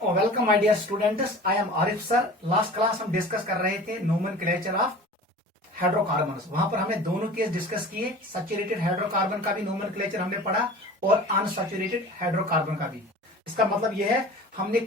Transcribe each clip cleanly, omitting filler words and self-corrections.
Welcome my dear students, I am Arif sir. Last class हम discuss कर रहे थे नोमेनक्लेचर ऑफ हाइड्रोकार्बन्स। वहां पर हमने दोनों केस डिस्कस किए। सैचुरेटेड हाइड्रोकार्बन का भी नोमेनक्लेचर हमने पढ़ा और अनसैचुरेटेड हाइड्रोकार्बन का भी। इसका मतलब यह है हमने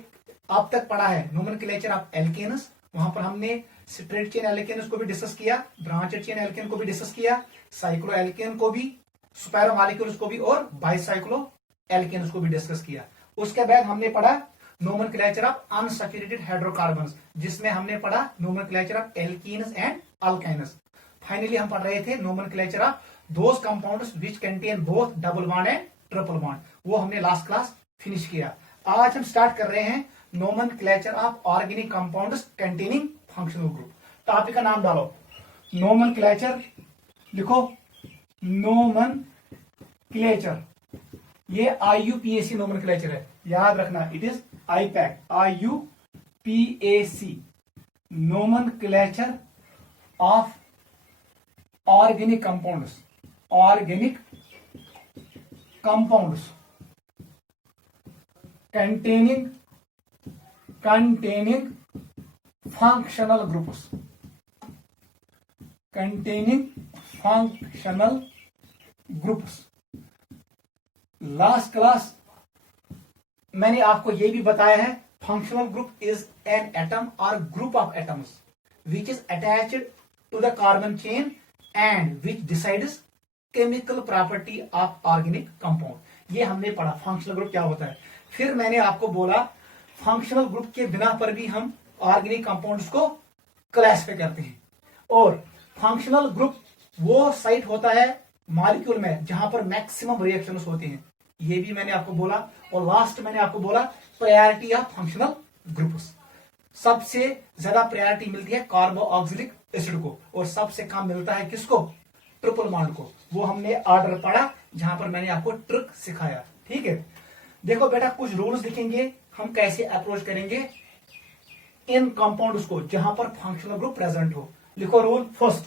अब तक पढ़ा है नोमेनक्लेचर ऑफ एल्केन्स। वहां पर हमने स्ट्रेट चेन एल्केन्स को भी डिस्कस किया, ब्रांचेड चेन एल्केन को भी डिस्कस किया, साइक्लो एल्केन को भी, स्पैरो मॉलिक्यूल्स को भी और बाइसाइक्लो एल्केन्स को भी डिस्कस किया। उसके बाद हमने पढ़ा नोमेनक्लेचर ऑफ अनसैचुरेटेड हाइड्रोकार्बन्स, जिसमें हमने पढ़ा nomenclature of alkenes and alkynes. Finally हम पढ़ रहे थे nomenclature of those compounds which contain both double bond and triple bond. वो हमने लास्ट क्लास फिनिश किया। आज हम स्टार्ट कर रहे हैं nomenclature of organic compounds containing functional group. Topic का नाम डालो, नोमेनक्लेचर लिखो, नोमेनक्लेचर। ये IUPAC नोमेनक्लेचर है, याद रखना, it is IPAC, IUPAC nomenclature of organic compounds, organic compounds containing functional groups, containing functional groups. Last class मैंने आपको यह भी बताया है functional group is an atom और group of atoms which is attached to the carbon chain and which decides chemical property of organic compound. ये हमने पढ़ा फंक्शनल ग्रुप क्या होता है। फिर मैंने आपको बोला फंक्शनल ग्रुप के बिना पर भी हम ऑर्गेनिक कंपाउंड्स को क्लासिफाई करते हैं। और फंक्शनल ग्रुप वो साइट होता है मॉलिक्यूल में जहां पर मैक्सिमम रिएक्शंस होते हैं, ये भी मैंने आपको बोला। और लास्ट मैंने आपको बोला प्रायोरिटी ऑफ फंक्शनल ग्रुप्स। सबसे ज्यादा प्रायोरिटी मिलती है कार्बोक्सिलिक एसिड को और सबसे कम मिलता है किसको, ट्रिपल बॉन्ड को। वो हमने ऑर्डर पढ़ा जहां पर मैंने आपको ट्रिक सिखाया। ठीक है, देखो बेटा, कुछ रूल्स लिखेंगे हम कैसे अप्रोच करेंगे इन कंपाउंड्स को जहां पर फंक्शनल ग्रुप प्रेजेंट हो। लिखो रूल फर्स्ट,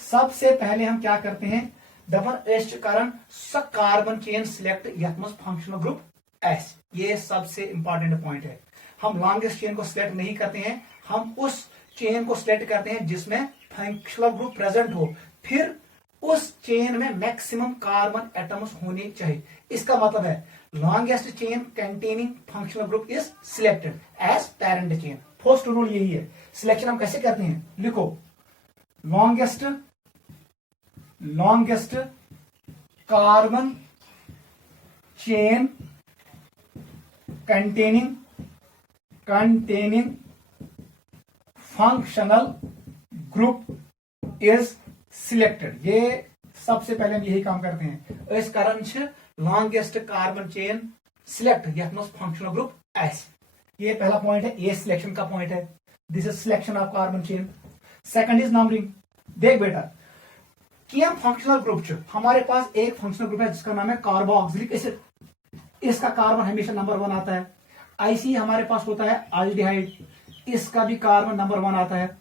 सबसे पहले हम क्या करते हैं, कारण कार्बन चेन सिलेक्ट यथमस फंक्शनल ग्रुप एस। ये सबसे इंपॉर्टेंट पॉइंट है। हम लॉन्गेस्ट चेन को सिलेक्ट नहीं करते हैं, हम उस चेन को सिलेक्ट करते हैं जिसमें फंक्शनल ग्रुप प्रेजेंट हो, फिर उस चेन में मैक्सिमम कार्बन एटम्स होने चाहिए। इसका मतलब है longest chain containing functional group is selected as parent chain. First rule यही है। सिलेक्शन हम कैसे करते हैं, लिखो, longest carbon chain containing functional group is selected. ये सबसे पहले हम यही काम करते हैं। इस कारण से लॉन्गेस्ट कार्बन चेन सिलेक्ट यथमस फंक्शनल ग्रुप एस। ये पहला पॉइंट है, ये सिलेक्शन का पॉइंट है। This is selection of carbon chain. Second is numbering. देख बेटा कि हम फंक्शनल ग्रुप हमारे पास एक फंक्शनल ग्रुप है जिसका नाम है कार्बोक्सिलिक एसिड। इसका कार्बन हमेशा नंबर 1 आता है। ऐसी हमारे पास होता है एल्डिहाइड, इसका भी कार्बन नंबर 1 आता है।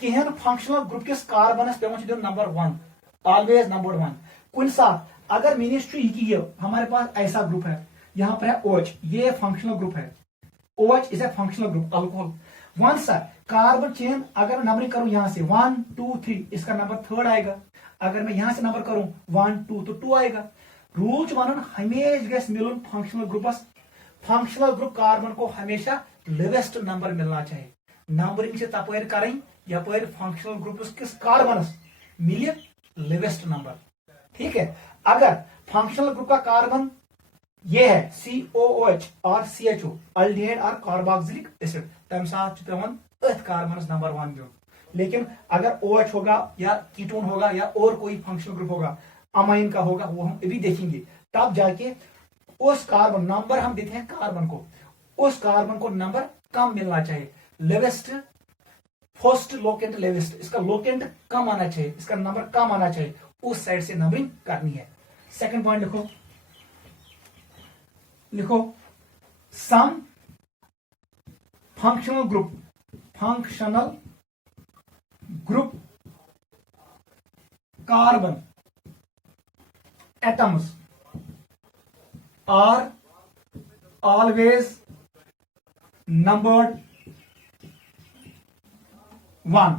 किहन फंक्शनल ग्रुप किस कार्बन पे नंबर 1, ऑलवेज नंबर 1। कुछ साथ अगर मिनिस्ट्री की हमारे पास ऐसा ग्रुप है, यहां पर है OH, ये फंक्शनल ग्रुप है। OH is a functional group alcohol. One sir carbon chain अगर नंबरिंग करूं यहां से 1 2 3, इसका नंबर 3rd आएगा। अगर मैं यहां से नंबर करूं 1 2 तो 2 आएगा। रूल वन हमेश गैस मिलन functional groups. Functional group carbon को हमेशा लोवेस्ट नंबर मिलना चाहिए। नंबरिंग से तपर करें यपर फंक्शनल ग्रुप किस कार्बनस मिले लोवेस्ट नंबर। ठीक है, अगर फंक्शनल ग्रुप का कार्बन ये है COOH और CHO, अल्डिहाइड और कार्बोक्सिलिक एसिड, तम साथ पेवन अथ कार्बनस नंबर 1 दियो। लेकिन अगर OH होगा या कीटोन होगा या और कोई फंक्शनल ग्रुप होगा, अमाइन का होगा, वो हम अभी देखेंगे। तब जाके उस कार्बन नंबर हम देते हैं कार्बन को, उस कार्बन को नंबर कम मिलना चाहिए। लेवेस्ट फर्स्ट लोकेंट लेवेस्ट, इसका लोकेंट कम आना चाहिए, इसका नंबर कम आना चाहिए, उस साइड से नंबरिंग करनी है। सेकंड पॉइंट लिखो some functional group carbon atoms are always numbered 1,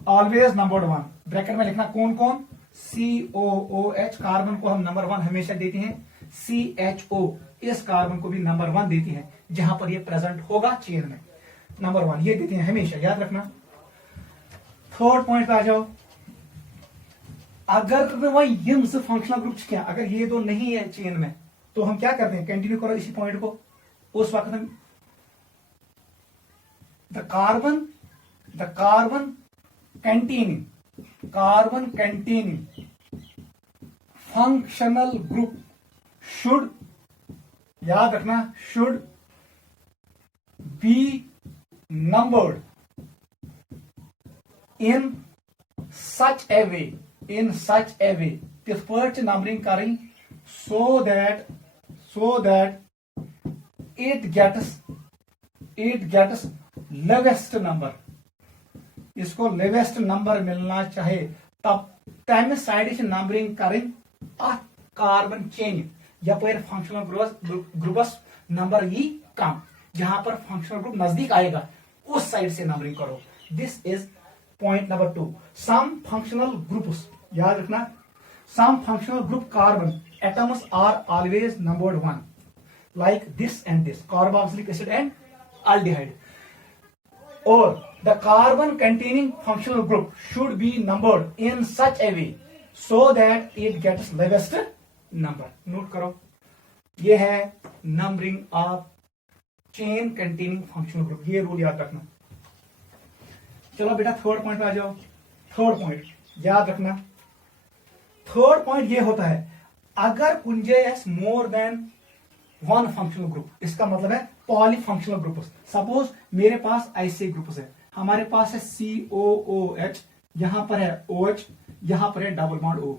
always numbered 1। Bracket में लिखना कौन कौन, COOH कार्बन को हम नंबर 1 हमेशा देते हैं, CHO इस कार्बन को भी नंबर 1 देती है जहां पर ये प्रेजेंट होगा चेन में, नंबर 1 ये देते हैं हमेशा, याद रखना। थर्ड पॉइंट पे आ जाओ, अगर वही यम फंक्शनल ग्रुप क्या, अगर ये दो नहीं है चेन में तो हम क्या करते हैं, कंटिन्यू करो इसी पॉइंट को। उस वक्त हम the carbon containing functional group should, याद रखना, should be numbered in such a way तिथ पार्ट नंबरिंग करें so that it gets lowest number, इसको लेवेस्ट नंबर मिलना चाहे तब तम साइड नंबरिंग करें कार्बन चेन यपर फंक्शनल ग्रुपस नंबर यी कम, जहां पर फंक्शनल ग्रुप नजदीक आएगा उस साइड से नंबरिंग करो। This is point number 2। Some functional groups, याद रखना, some functional group carbon atoms are always numbered 1 like this and this, carboxylic acid and aldehyde, or the carbon containing functional group should be numbered in such a way so that it gets lowest number। Note करो, ये है numbering of chain containing functional group, ये rule याद रखना। चलो बेटा third point पे आ जाओ। थर्ड पॉइंट याद रखना, थर्ड पॉइंट ये होता है अगर कुंजेस मोर देन 1 फंक्शनल ग्रुप, इसका मतलब है पॉलीफंक्शनल ग्रुप्स। सपोज मेरे पास ऐसे ग्रुप्स है, हमारे पास है COOH, यहां पर है OH, यहां पर है डबल बॉन्ड O,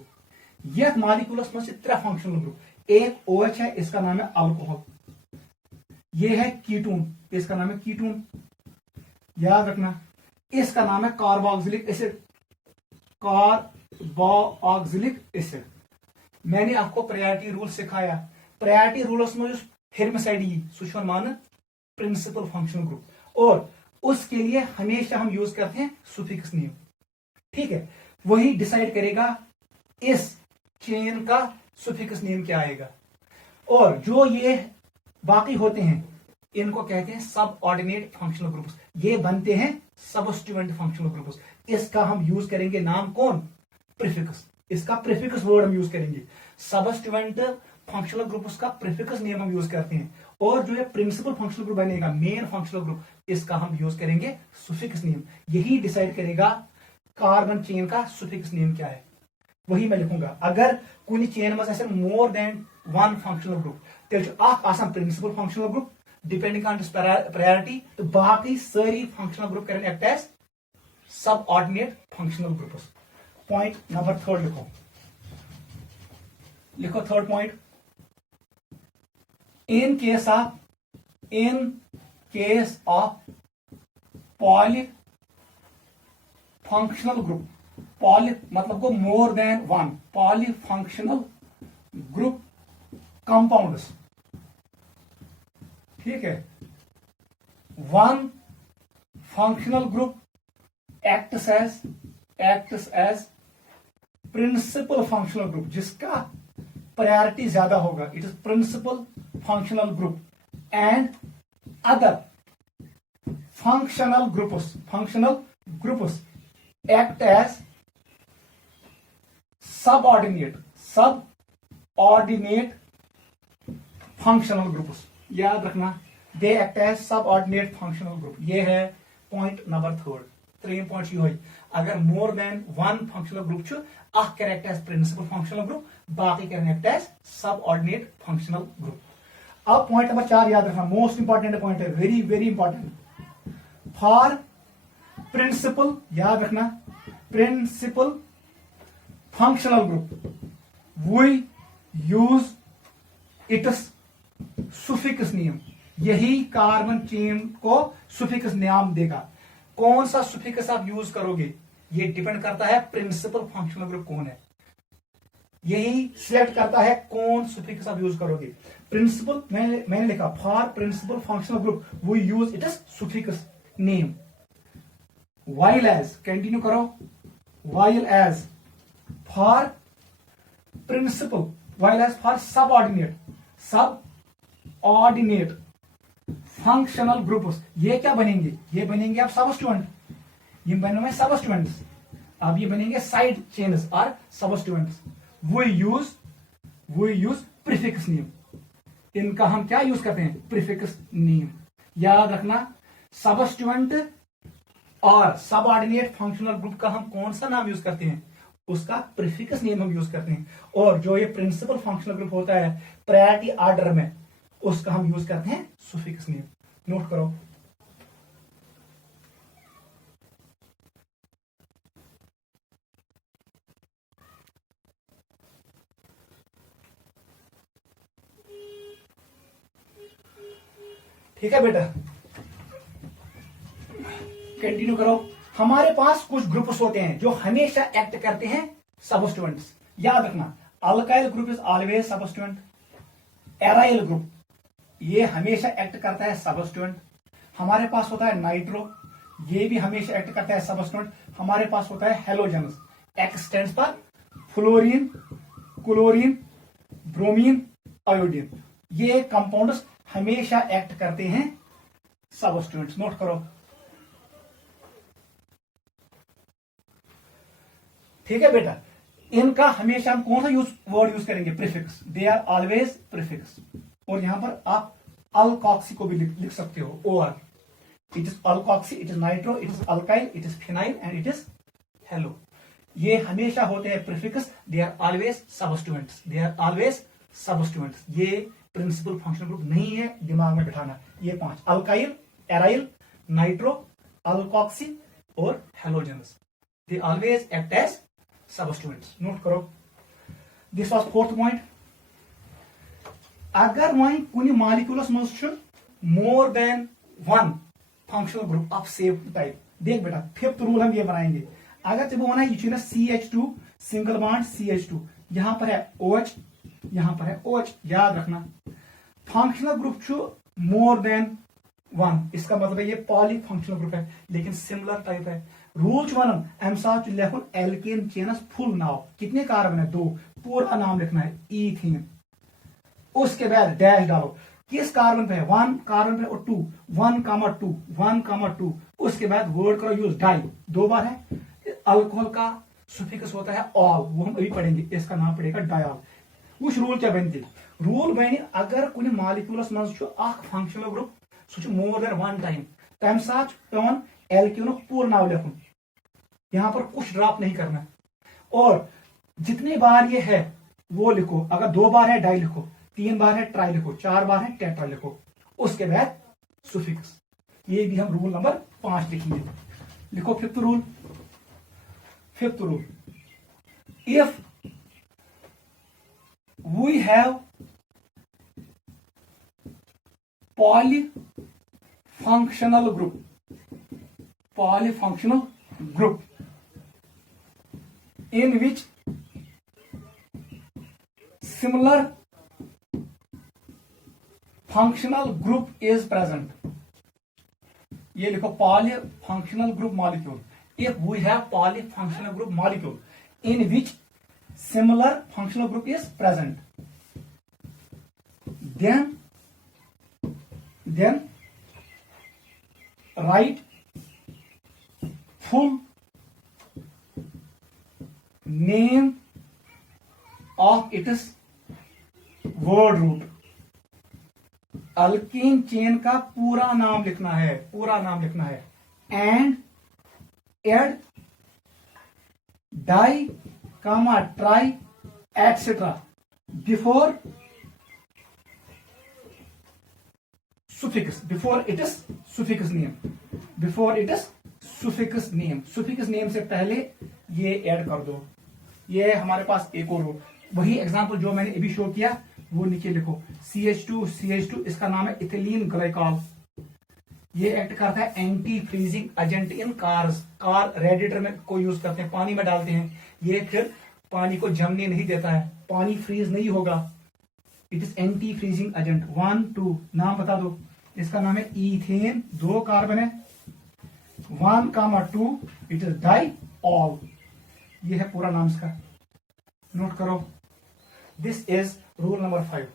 यह मॉलिक्यूल्स में से 3 फंक्शनल ग्रुप, एक OH है इसका नाम है अल्कोहल, ये है कीटोन इसका नाम है कीटोन, याद रखना, इसका नाम है कार्बोक्सिलिक एसिड, कार्बोक्सिलिक एसिड। मैंने आपको प्रायोरिटी रूल सिखाया, प्रायोरिटी रूल्स में हेर्मेसाइड सुन मान प्रिंसिपल फंक्शनल ग्रुप, और उसके लिए हमेशा हम यूज करते हैं सुफिक्स नेम, ठीक है, वही डिसाइड करेगा इस चेन का सुफिक्स नेम क्या आएगा। और जो ये बाकी होते हैं इनको कहते हैं सब ऑर्डिनेट फंक्शनल ग्रुप्स, ये बनते हैं सबस्टिट्यूएंट फंक्शनल ग्रुप्स। इसका हम यूज करेंगे नाम कौन, प्रीफिक्स, इसका प्रीफिक्स वर्ड हम यूज करेंगे। सबस्टिट्यूएंट फंक्शनल ग्रुप्स का प्रीफिक्स नेम हम यूज करते हैं, और जो है प्रिंसिपल फंक्शनल ग्रुप बनेगा मेन फंक्शनल ग्रुप, इसका हम यूज करेंगे सुफिक्स नेम। यही डिसाइड करेगा कार्बन चेन का सुफिक्स नेम क्या है, वही मैं लिखूंगा। अगर कोई चेन में ऐसे more than 1 functional group tell principal functional group depending on priority, तो बाकी सारी फंक्शनल ग्रुप करें act as subordinate functional groups. Point number 3 लिखो third point, in case of polyfunctional group, poly मतलब को more than 1 polyfunctional group compounds, ठीक है, 1 functional group acts as principal functional group, जिसका प्रायोरिटी ज्यादा होगा, it is principal functional group, and other functional groups act as subordinate functional groups, याद रखना, they act as subordinate functional group. ये है point number 3। 3 points ये अगर more than 1 functional group कर act as principal functional group, बाकी कर act as subordinate functional group. अब पॉइंट नंबर 4 याद रखना, मोस्ट इंपॉर्टेंट पॉइंट है, very very important. For principal, याद रखना, principal functional group we use its suffix name, यही कार्बन चेन को सुफिक्स नाम देगा। कौन सा सुफिक्स आप यूज करोगे ये डिपेंड करता है प्रिंसिपल फंक्शनल ग्रुप कौन है। यही सिलेक्ट करता है कौन सुफिक्स आप यूज करोगे। प्रिंसिपल मैंने लिखा for principal functional group we use it is suffix name. While as, continue करो, while as for principal, while as for subordinate, subordinate functional groups, ये क्या बनेंगे, ये बनेंगे आप सबस्टिट्यूएंट, ये बनेंगे सबस्टिट्यूएंट्स, अब ये बनेंगे साइड चेन्स और सबस्टिट्यूएंट्स। वो यूज प्रीफिक्स नेम, इनका हम क्या यूज करते हैं, प्रीफिक्स नेम। याद रखना सबस्टिट्यूएंट और सबऑर्डिनेट फंक्शनल ग्रुप का हम कौन सा नाम यूज करते हैं, उसका प्रीफिक्स नेम हम यूज करते हैं। और जो ये प्रिंसिपल फंक्शनल ग्रुप होता है प्रायोरिटी ऑर्डर में, उसका हम यूज करते हैं सुफिक्स नेम। नोट करो। ठीक है बेटा, कंटिन्यू करो। हमारे पास कुछ ग्रुप्स होते हैं जो हमेशा एक्ट करते हैं सबस्टिट्यूएंट्स। याद रखना alkyl group is always substituent, aryl group ये हमेशा एक्ट करता है सबस्टिट्यूएंट। हमारे पास होता है नाइट्रो, ये भी हमेशा एक्ट करता है सबस्टिट्यूएंट। हमारे पास होता है हेलोजन्स, एक्स स्टैंड्स पर फ्लोरीन, क्लोरीन, ब्रोमीन, आयोडीन, ये कंपाउंड्स हमेशा एक्ट करते हैं सबस्टिट्यूएंट्स। नोट करो। ठीक है बेटा, इनका हमेशा हम कौन सा वर्ड यूज करेंगे, prefix, they are always prefix. और यहां पर आप अल्कॉक्सी को भी लिख सकते हो, OR, it is alkoxy, it is nitro, it is alkyl, it is phenyl and it is halo. ये हमेशा होते हैं prefix, they are always substituents, they are always substituents. ये प्रिंसिपल फंक्शनल ग्रुप नहीं है, दिमाग में बिठाना। ये 5 अल्काइल, एराइल, नाइट्रो, अल्कॉक्सी और halogens, they always act as substituents. Note करो। This was 4th point. अगर वहीं कुछ मॉलिक्यूल्स मज more than 1 functional group of same type, देख बेटा 5th रूल हम ये बनाएंगे। अगर तुम वना ये CH2 सिंगल बॉन्ड CH2, यहां पर है OH, यहां पर है OH, याद रखना फंक्शनल ग्रुप मोर देन 1, इसका मतलब है ये पॉली फंक्शनल ग्रुप है लेकिन सिमिलर टाइप है। रूल वन अम साथ लिखुन एल्केन चेनस फुल नाव, कितने कार्बन है 2, पूरा नाम लिखना है ईथीन। उसके बाद डैश डालो, किस कार्बन पे है 1 कार्बन पे और 2, 1,2 1,2, उसके बाद वर्ड करो यूज डाई, 2 बार है। अल्कोहल का सुफिक्स होता है ऑल, वो हम अभी पढ़ेंगे, इसका नाम पड़ेगा डायल। उस रूल क्या बनती, रूल बन अगर कुछ मॉलिक्यूलस मज फंक्शनल ग्रुप सह मोर देन 1 टाइम, तम साथ पेवन एल्केनुक पूरा नाम लिखुन, यहां पर कुछ ड्रॉप नहीं करना। और जितनी बार ये है वो लिखो, अगर 2 बार है डाई लिखो, 3 बार है ट्राई लिखो, 4 बार है टेट्रा लिखो, उसके बाद सुफिक्स। ये भी हम रूल नंबर 5 लिखेंगे। लिखो 5th rule. 5th rule, if we have polyfunctional group in which similar functional group is present, ये लिखो polyfunctional group molecule, if we have polyfunctional group molecule in which similar functional group is present, then write full name of its word root। Alkene chain का पूरा नाम लिखना है, पूरा नाम लिखना है, and add di comma tri etcetera before suffix, before it is suffix name, before it is suffix name, suffix name से पहले ये ऐड कर दो। ये हमारे पास एक और हो, वही एग्जांपल जो मैंने अभी शो किया वो नीचे लिखो, CH2 इसका नाम है इथिलीन ग्लाइकॉल, ये एक्ट करता है anti freezing agent in cars, car radiator में को यूज करते हैं, पानी में डालते हैं, ये फिर पानी को जमने नहीं देता है। पानी फ्रीज नहीं होगा, it is anti freezing agent. 1 2 नाम बता दो, इसका नाम है इथेन, 2 कार्बन है, 1,2 इट इज डाइऑल। ये है पूरा नाम इसका, नोट करो। This is rule number 5।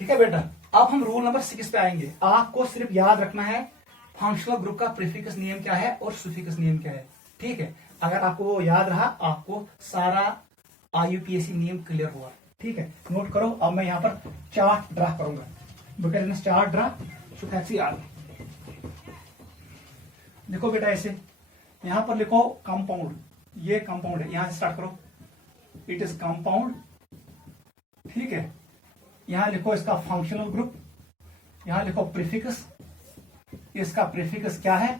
ठीक है बेटा, अब हम रूल नंबर 6 पे आएंगे। आपको सिर्फ याद रखना है फंक्शनल ग्रुप का प्रीफिक्स नेम क्या है और सुफिक्स नेम क्या है। ठीक है, अगर आपको वो याद रहा आपको सारा IUPAC नेम क्लियर हुआ। ठीक है, नोट करो। अब मैं यहाँ पर चार्ट ड्रा करूंगा, because chart draw should actually याद। देखो बेटा, ऐसे यहां पर लिखो कंपाउंड, ये कंपाउंड है, यहां से स्टार्ट करो, इट इज कंपाउंड। ठीक है, यहां लिखो इसका फंक्शनल ग्रुप, यहां लिखो प्रीफिक्स, इसका प्रीफिक्स क्या है,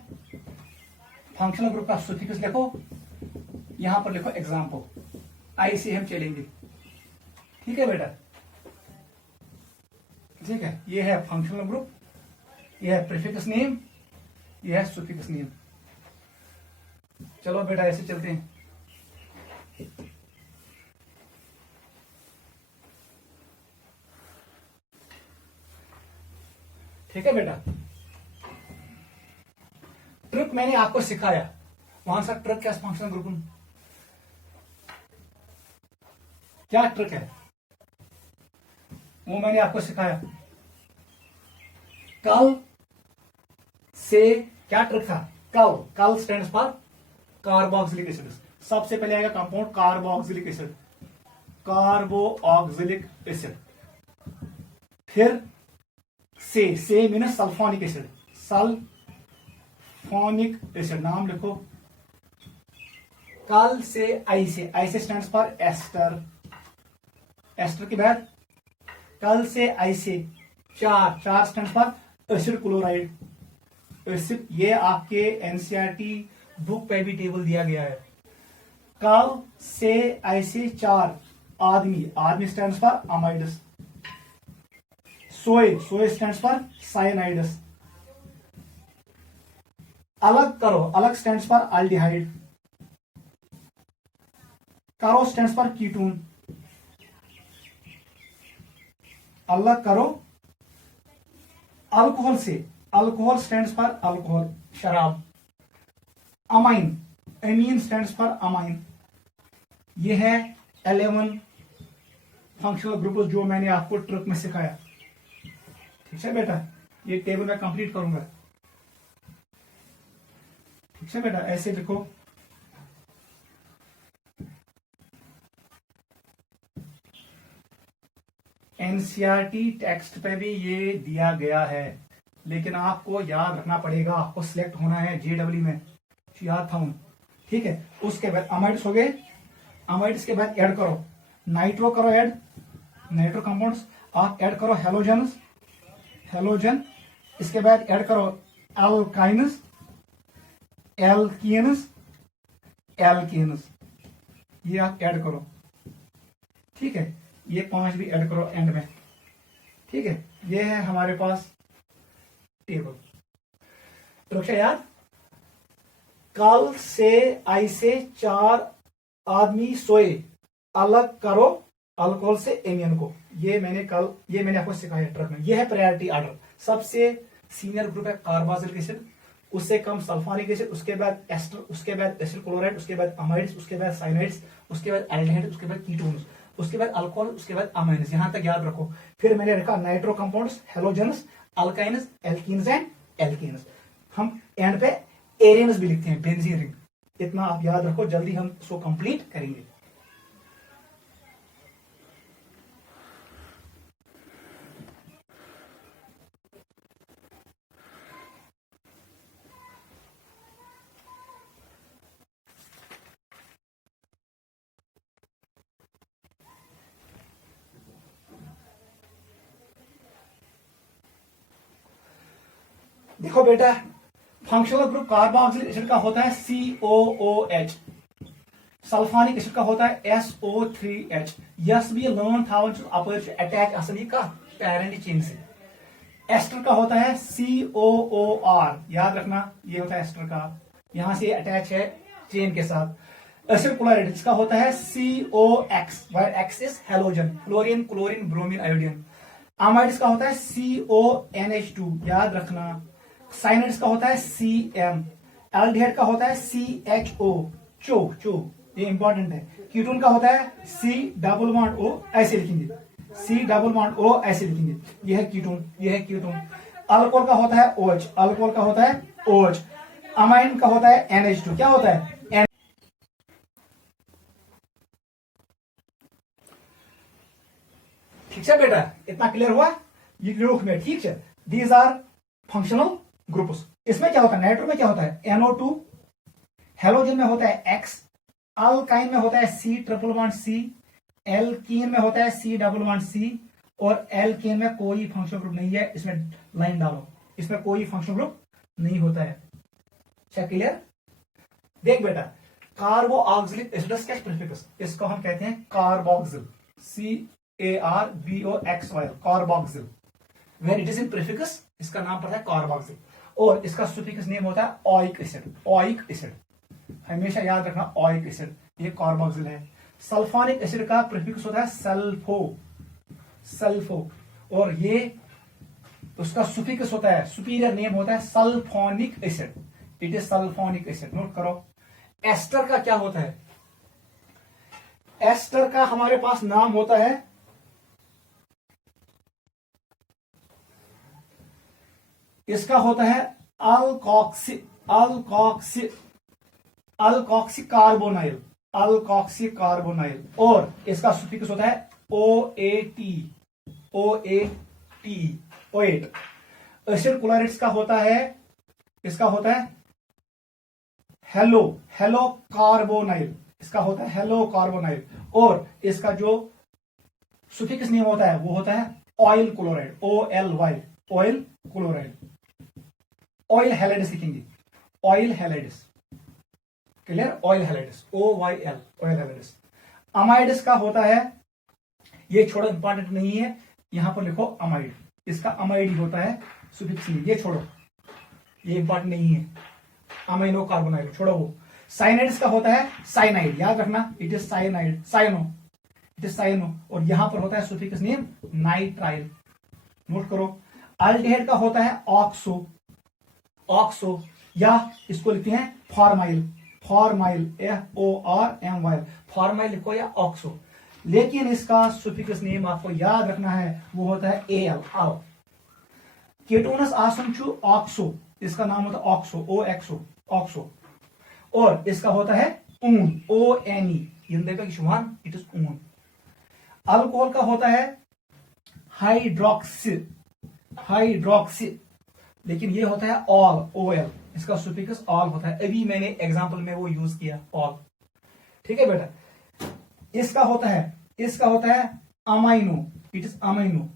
फंक्शनल ग्रुप का सुफिक्स लिखो, यहां पर लिखो एग्जाम्पल। ऐसे हम चलेंगे। ठीक है बेटा, ठीक है, ये है फंक्शनल ग्रुप, ये है प्रीफिक्स नेम, ये है सुफिक्स नेम। चलो बेटा ऐसे चलते हैं। ठीक है बेटा, ट्रिक मैंने आपको सिखाया, वहां सा ट्रिक क्या फंक्शनल ग्रुप में क्या ट्रिक है वो मैंने आपको सिखाया। कल से क्या ट्रिक था, कल स्टैंड्स फॉर कार्बोक्सिलिक एसिड। सबसे पहले आएगा compound carboxylic acid, carboxylic acid. फिर से means sulphonic acid, sulphonic acid नाम लिखो। कल से ऐसे स्टैंड्स फॉर एस्टर, एस्टर के बाद कल से ऐसे चार stands for acid chloride, acid. ये आपके एनसीईआरटी बुक पे भी टेबल दिया गया है। कल से ऐसे 4 आदमी स्टैंड्स फॉर अमाइडस, सोए स्टैंड्स फॉर साइनाइडस। अलग करो, अलग स्टैंड्स फॉर अल्डिहाइड, करो स्टैंड्स फॉर कीटोन। अलग करो अल्कोहल से, अल्कोहल स्टैंड्स फॉर अल्कोहल, शराब। अमीन स्टैंड्स फॉर अमाइन। ये है 11 फंक्शनल ग्रुप्स जो मैंने आपको ट्रिक में सिखाया। ठीक है बेटा, ये टेबल मैं कंप्लीट करूंगा। ठीक है बेटा, ऐसे लिखो। एनसीईआरटी टेक्स्ट पे भी ये दिया गया है, लेकिन आपको याद रखना पड़ेगा, आपको सिलेक्ट होना है JEE में, याद था। ठीक है, उसके बाद अमाइड्स हो गए, अमाइड्स के बाद ऐड करो नाइट्रो, करो ऐड नाइट्रो कंपाउंड्स। आप ऐड करो हेलोजन, इसके बाद ऐड करो एल्काइनस, एल्कीन्स, ये आप ऐड करो। ठीक है, ये 5 भी ऐड करो एंड में। ठीक है, ये है हमारे पास टेबल। तो यार, कल से ऐसे 4 आदमी सोए, अलग करो अल्कोहल से एमियन को। ये मैंने आपको सिखाया ट्रिक में। ये है प्रायोरिटी ऑर्डर। सबसे सीनियर ग्रुप है कार्बोक्सिलिक एसिड, उससे कम सल्फोनिक एसिड, उसके बाद एस्टर, उसके बाद एसिड क्लोराइड, उसके बाद अमाइड्स, उसके बाद साइनाइड्स, उसके बाद एल्डिहाइड, उसके बाद कीटोन्स, उसके बाद अल्कोहल, उसके बाद अमाइन्स। यहां तक याद रखो। फिर मैंने रखा nitro compounds, halogens, alkynes, alkenes and alkenes. हम एंड पे एरियंस भी लिखते हैं, बेंजीन रिंग। इतना आप याद रखो, जल्दी हम इसको कंप्लीट करेंगे। देखो बेटा, फंक्शनल ग्रुप कार्बोक्सिलिक एसिड का होता है COOH, सल्फोनिक एसिड का होता है SO3H। यस भी लर्न था अपर अटैच असल का पैरेंट चेन से। एस्टर का होता है COOR, याद रखना ये होता है एस्टर का, यहां से अटैच है चेन के साथ। एसिड क्लोराइड इसका होता है COX, where X is halogen, fluorine, chlorine, bromine, iodine. Amides का होता है CONH2, याद रखना। साइनाइड्स का होता है CM, एल्डिहाइड का होता है CHO, चो, ये इंपॉर्टेंट है। कीटोन का होता है C+O, ऐसे लिखेंगे, C+O ऐसे लिखेंगे, ये है कीटोन, ये है कीटोन। अल्कोहल का होता है OH, अल्कोहल का होता है OH। अमाइन का होता है NH2, क्या होता है N। ठीक है बेटा, इतना क्लियर हुआ ये ग्रुप में, ठीक है। These are functional groups. इसमें क्या होता है, नाइट्रो में क्या होता है NO2, हेलोजन में होता है X, अल्काइन में होता है C+C, एल्कीन में होता है C+C, और एल्केन में कोई फंक्शनल ग्रुप नहीं है। इसमें लाइन डालो, इसमें कोई फंक्शनल ग्रुप नहीं होता है। क्या क्लियर? देख बेटा, कार्बो ऑक्सिलिक एसिडस क्या प्रीफिक्स, इसको हम कहते हैं carboxyl, CARBOXYL, carboxyl. When it is in prefix इसका नाम पड़ता है कार्बोक्सिल, और इसका सुफिक्स नेम होता है ओइक एसिड, ओइक एसिड, हमेशा याद रखना ओइक एसिड, ये कार्बोक्सिल है। सल्फोनिक एसिड का प्रीफिक्स होता है सल्फो, और ये उसका सुफिक्स होता है, सुपीरियर नेम होता है sulphonic acid, it is sulphonic acid. Note करो। एस्टर का क्या होता है, एस्टर का हमारे पास नाम होता है इसका होता है अल्कोक्सी कार्बोनाइल, और इसका सुफिक्स होता है OAT। एसिड क्लोराइड्स का होता है, इसका होता है हेलो कार्बोनाइल, इसका होता है हेलो कार्बोनाइल, और इसका जो सुफिक्स नेम होता है वो होता है oyl chloride, OLY, oyl chloride. Oyl halides लिखेंगे, oyl halides, clear, oyl halides, OYL, oyl halides. Amides का होता है, ये छोड़ो, इंपॉर्टेंट नहीं है, यहां पर लिखो अमाइड, इसका अमाइड ही होता है सुफिक्स में, ये छोड़ो, ये इंपॉर्टेंट नहीं है, अमाइनो कार्बोनाइल छोड़ो वो। साइनाइड्स का होता है साइनाइड, याद रखना, it is cyanide, it is cyano, और यहां पर होता है सुफिक्स नेम नाइट्राइल। नोट करो। अल्डिहाइड का होता है ऑक्सो, या इसको लिखते हैं फॉर्माइल, FORMY, फॉर्माइल लिखो या ऑक्सो, लेकिन इसका सुफिक्स नेम आपको याद रखना है, वो होता है AL। केटोनस आसम छू ऑक्सो, इसका नाम होता है ऑक्सो, और इसका होता है ऊन, ONE, इट इज ऊन। अल्कोहल का होता है हाइड्रोक्सी, लेकिन ये होता है OL, इसका सुफिक्स ऑल होता है, अभी मैंने एग्जांपल में वो यूज किया ऑल, ठीक है बेटा। इसका होता है अमाइनो, इट इज अमाइनो,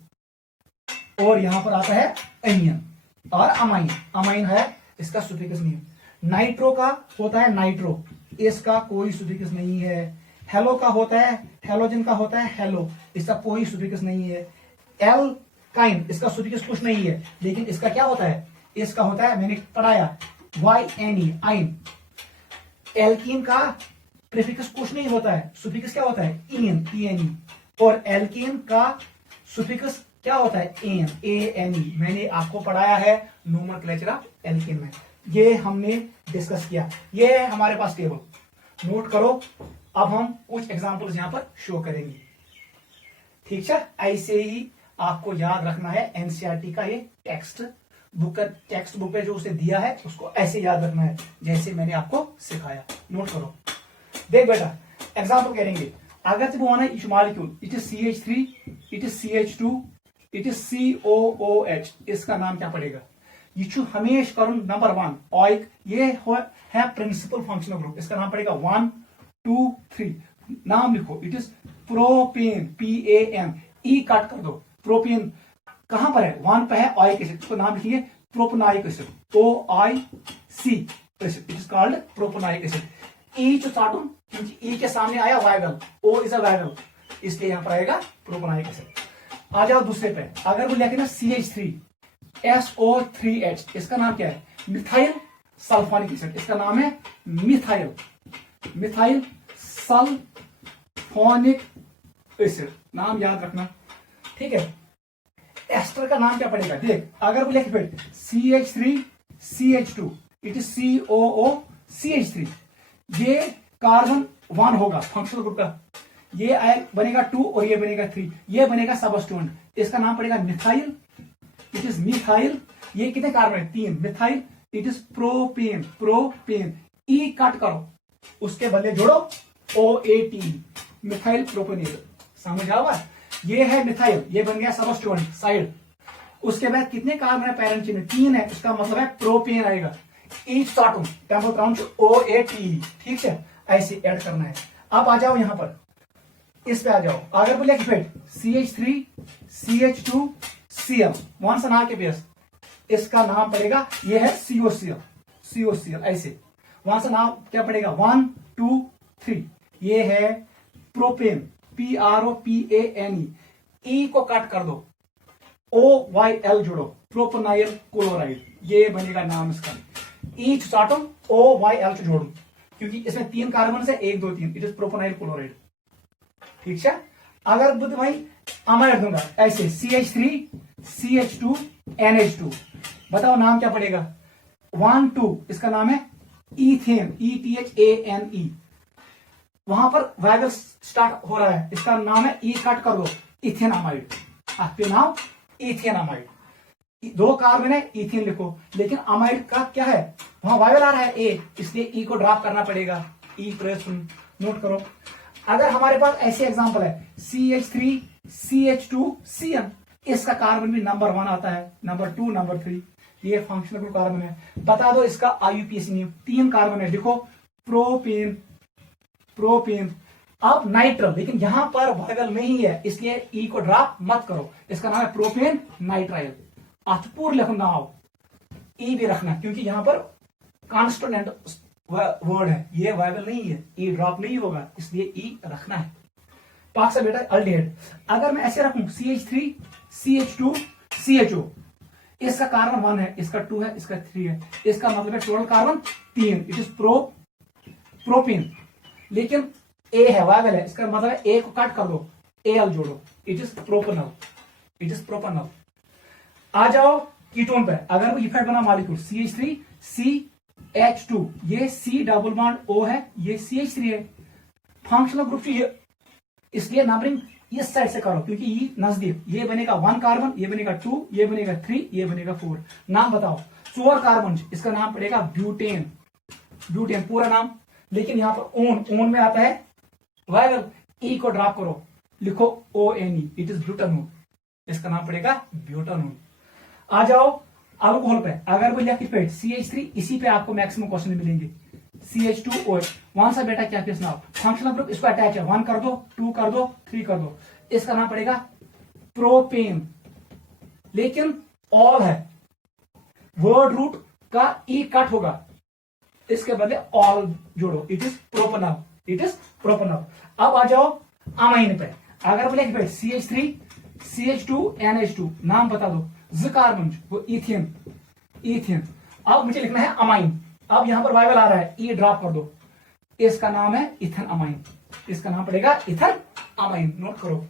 और यहां पर आता है एनियन और अमाइन है इसका सुफिक्स नेम। नाइट्रो का होता है नाइट्रो, इसका कोई सुफिक्स नहीं है। हेलो का होता है, हेलोजन का होता है हेलो, इसका कोई सुफिक्स नहीं है। एल्काइन, इसका सुफिक्स कुछ नहीं है, लेकिन इसका क्या होता है, इसका होता है, मैंने पढ़ाया YNE, आइन। एल्कीन का प्रीफिक्स कुछ नहीं होता है, सुफिक्स क्या होता है ENE, और एल्कीन का सुफिक्स क्या होता है ANE, मैंने आपको पढ़ाया है नोमेनक्लेचर ऑफ एल्कीन में, ये हमने डिस्कस किया। ये है हमारे पास टेबल, नोट करो। अब हम कुछ एग्जांपल्स यहां पर शो करेंगे, ठीक है। ऐसे ही आपको याद रखना है एनसीईआरटी का ये टेक्स्ट बुक पे जो उसे दिया है उसको ऐसे याद रखना है जैसे मैंने आपको सिखाया। नोट करो। देख बेटा, एग्जांपल करेंगे। अगर वन है molecule, it is CH3, it is CH2, it is COOH, इसका नाम क्या पड़ेगा? ये हमेश करो नंबर 1 ऑइक, ये है प्रिंसिपल फंक्शनल ग्रुप, इसका नाम पड़ेगा 1 2 3। नाम लिखो, इट इज प्रोपेन, PAN, ई काट कर दो। प्रोपेन कहां पर है? 1 पे है ऑइक एसिड, इसको नाम लिखिए propanoic acid, OIC acid, it is called propanoic acid. ई जो साटून, ई के सामने आया वाइवल, O इज अ वाइवल, इसलिए यहां पर आएगा प्रोपेनाइक एसिड। आ जाओ दूसरे पे, अगर वो लिखे ना CH3, SO3H, इसका नाम क्या है? Methyl sulphonic acid. इसका नाम है मिथाइल सल्फोनिक एसिड, नाम याद रखना, ठीक है। एस्टर का नाम क्या पड़ेगा? देख, अगर बोले कि फिर CH3CH2, इट इज COOCH3, ये कार्बन 1 होगा फंक्शनल ग्रुप का, ये बनेगा 2 और ये बनेगा 3, ये बनेगा सबस्टिट्यूएंट, इसका नाम पड़ेगा मिथाइल, इट इज मिथाइल। ये कितने कार्बन है? 3, methyl, it is propane, E cut करो, उसके बदले जोड़ो OAT, मिथाइल प्रोपेनिल, समझ आवा? ये है मिथाइल, ये बन गया सबस्टिट्यूएंट साइड। उसके बाद कितने कार्बन है पैरेंट चेन में? 3 है, इसका मतलब है प्रोपेन आएगा, each atom temple count OAT, ठीक है, ऐसे ऐड करना है। अब आ जाओ यहां पर, इस पे आ जाओ, अगर बोले कि फिर CH3CH2Cl, वन सना के बेस, इसका नाम पड़ेगा, ये है COCl, ऐसे वहां से नाम क्या पड़ेगा? 1 2 3, ये है प्रोपेन, PROPANE, ई को काट कर दो, OYL जोड़ो, प्रोपेनाइल क्लोराइड, ये बनेगा नाम इसका। ईच एटम OYL से जोड़ो, क्योंकि इसमें 3 कार्बन से 1 2 3, इट इज प्रोपेनाइल क्लोराइड, ठीक है। अगर बुद्ध भाई अमाइड दूंगा ऐसे CH3CH2NH2, बताओ नाम क्या पड़ेगा? 1 2, इसका नाम है इथेन, ETHANE, वहां पर वाइबल स्टार्ट हो रहा है, इसका नाम है, ई कट कर दो, इथेनामाइड, आपके नाम इथेनामाइड, 2 कार्बन है, इथेन लिखो, लेकिन अमाइड का क्या है? वहां वाइबल आ रहा है ए, इसलिए ई को ड्रॉप करना पड़ेगा, ई प्रेस नोट करो। अगर हमारे पास ऐसे एग्जांपल है CH3CH2Cl, इसका कार्बन भी नंबर 1 आता है, नंबर 2, नंबर 3, ये फंक्शनल ग्रुप कार्बन है। बता दो इसका IUPAC नेम, 3 कार्बन है, देखो प्रोपेन। अब नाइट्रल, लेकिन यहां पर वाइबल नहीं है, इसलिए ई को ड्रॉप मत करो, इसका नाम है प्रोपेन नाइट्राइल, अर्थपूर्ण लिखो नाम, ई भी रखना, क्योंकि यहां पर कॉन्स्टोनेंट वर्ड है, ये वाइबल नहीं है, ई ड्रॉप नहीं होगा, इसलिए ई रखना है। पाक से बेटा अल्डिहाइड, अगर मैं ऐसे रखूं CH3CH2CHO, इसका कार्बन 1 है, इसका 2 है, इसका 3 है, इसका मतलब है total carbon 3, it is propane, लेकिन ए है, वाइबल है, इसका मतलब है ए को काट कर दो, Al जोड़ो, इट इज प्रोपेनल। आ जाओ कीटोन पे, अगर इफेक्ट बना मॉलिक्यूल CH3CH2, ये C डबल बॉन्ड O है, ये CH3 है, फंक्शनल ग्रुप ये, इसलिए नंबरिंग इस साइड से करो, क्योंकि ये नजदीक, ये बनेगा 1 कार्बन, ये बनेगा 2, ये बनेगा 3, ये बनेगा 4। नाम बताओ, 4 कार्बन, इसका नाम पड़ेगा ब्यूटेन, पूरा नाम, लेकिन यहां पर ओन में आता है वाइबल, ई को ड्रॉप करो, लिखो ONE, इट इज ब्यूटानोल, इसका नाम पड़ेगा ब्यूटानोल। आ जाओ अल्कोहल पे, अगर बोलिए कि CH3, इसी पे आपको मैक्सिमम क्वेश्चन मिलेंगे, CH2OH, वहां सा बेटा क्या नाम, फंक्शनल ग्रुप इसको अटैच है, 1 कर दो, 2 कर दो, 3 कर दो, इसका नाम पड़ेगा प्रोपेन, लेकिन ऑल है, वर्ड रूट का ई कट होगा, इसके बदले ऑल जोड़ो, इट इज प्रोपेनल। अब आ जाओ अमाइन पे, अगर बोले कि CH3CH2NH2, नाम बता दो, ज कार्बन, वो इथेन, अब मुझे लिखना है अमाइन, अब यहां पर वाइबल आ रहा है, ई ड्रॉप कर दो, इसका नाम है इथन अमाइन, इसका नाम पड़ेगा इथन अमाइन, नोट करो।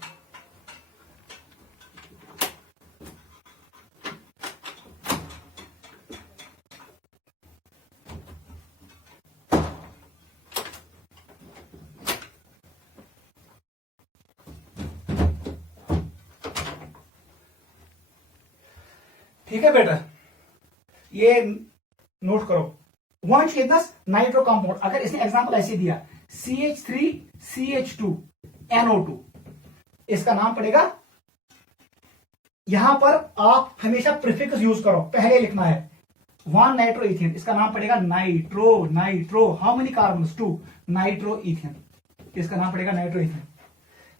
ठीक है बेटा, ये नोट करो। 1 नाइट्रो कंपाउंड, अगर इसने एग्जांपल ऐसे दिया CH3CH2NO2, इसका नाम पड़ेगा, यहां पर आप हमेशा प्रीफिक्स यूज करो, पहले लिखना है 1 नाइट्रो इथेन, इसका नाम पड़ेगा nitro, how many carbon? 2, nitro ethane, इसका नाम पड़ेगा नाइट्रो इथेन,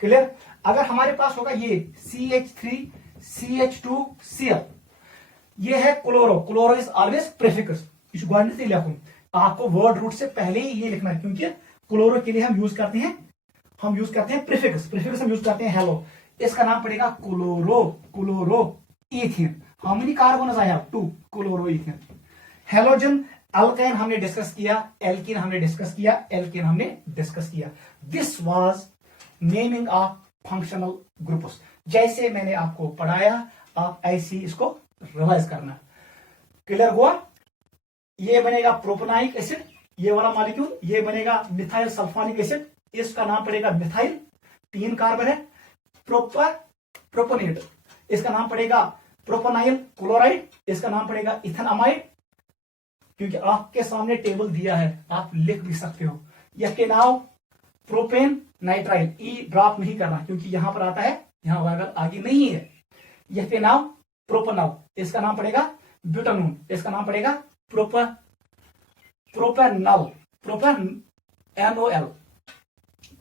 क्लियर। अगर हमारे पास होगा ये CH3CH2Cl, ये है क्लोरो इज ऑलवेज प्रीफिक्स, इस गवर्नमेंट से लिखूं, आपको वर्ड रूट से पहले ही ये लिखना है, क्योंकि क्लोरो के लिए हम यूज करते हैं प्रीफिक्स हम यूज करते हैं हेलो, इसका नाम पड़ेगा chloro ethane, how many carbon I have 2 chloroethane. Halogen alkyne हमने डिस्कस किया, एल्कीन हमने डिस्कस किया, एल्कीन हमने डिस्कस किया। This was naming of functional groups. जैसे मैंने आपको पढ़ाया आप ऐसे ही इसको रिवाइज करना। क्लियर हुआ? ये बनेगा प्रोपेनाइक एसिड, ये वाला मॉलिक्यूल, ये बनेगा मिथाइल सल्फोनिक एसिड, इसका नाम पड़ेगा मिथाइल, 3 कार्बन है। प्रोपोनेट, इसका नाम पड़ेगा प्रोपोनाइल क्लोराइड, इसका नाम पड़ेगा इथेनामाइड। क्योंकि आपके सामने टेबल दिया है आप लिख भी सकते हो। यह के नाम प्रोपेन नाइट्राइल, ई ड्रॉप नहीं करना क्योंकि यहां पर आता है, यहां वाइवल आगे नहीं है। यह के नाम प्रोपेनॉल, इसका नाम पड़ेगा ब्यूटानून, इसका नाम पड़ेगा प्रोपेनॉल, NOL,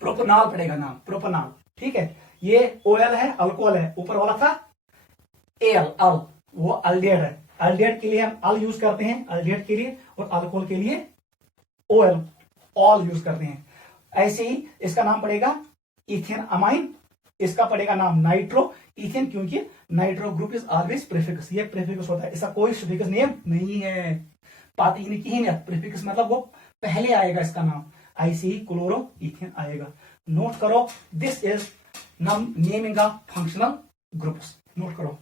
प्रोपेनॉल पड़ेगा नाम, प्रोपेनॉल। ठीक है, ये OL है, अल्कोहल है, ऊपर वाला था AL, अल, वो अल्डेड है। अल्डेड के लिए हम अल यूज करते हैं, अल्डेड के लिए, और अल्कोहल के लिए OL, ऑल यूज करते हैं। ऐसे ही इसका नाम पड़ेगा इथेन अमाइन, इसका पड़ेगा नाम नाइट्रो इथेन, क्योंकि nitro group is always prefix, ये प्रीफिक्स होता है, इसका कोई सुफिक्स नेम नहीं है। पाती नहीं है, प्रीफिक्स मतलब वो पहले आएगा इसका नाम। ऐसे ही क्लोरो इथेन आएगा। नोट करो, this is naming of functional groups. Note करो।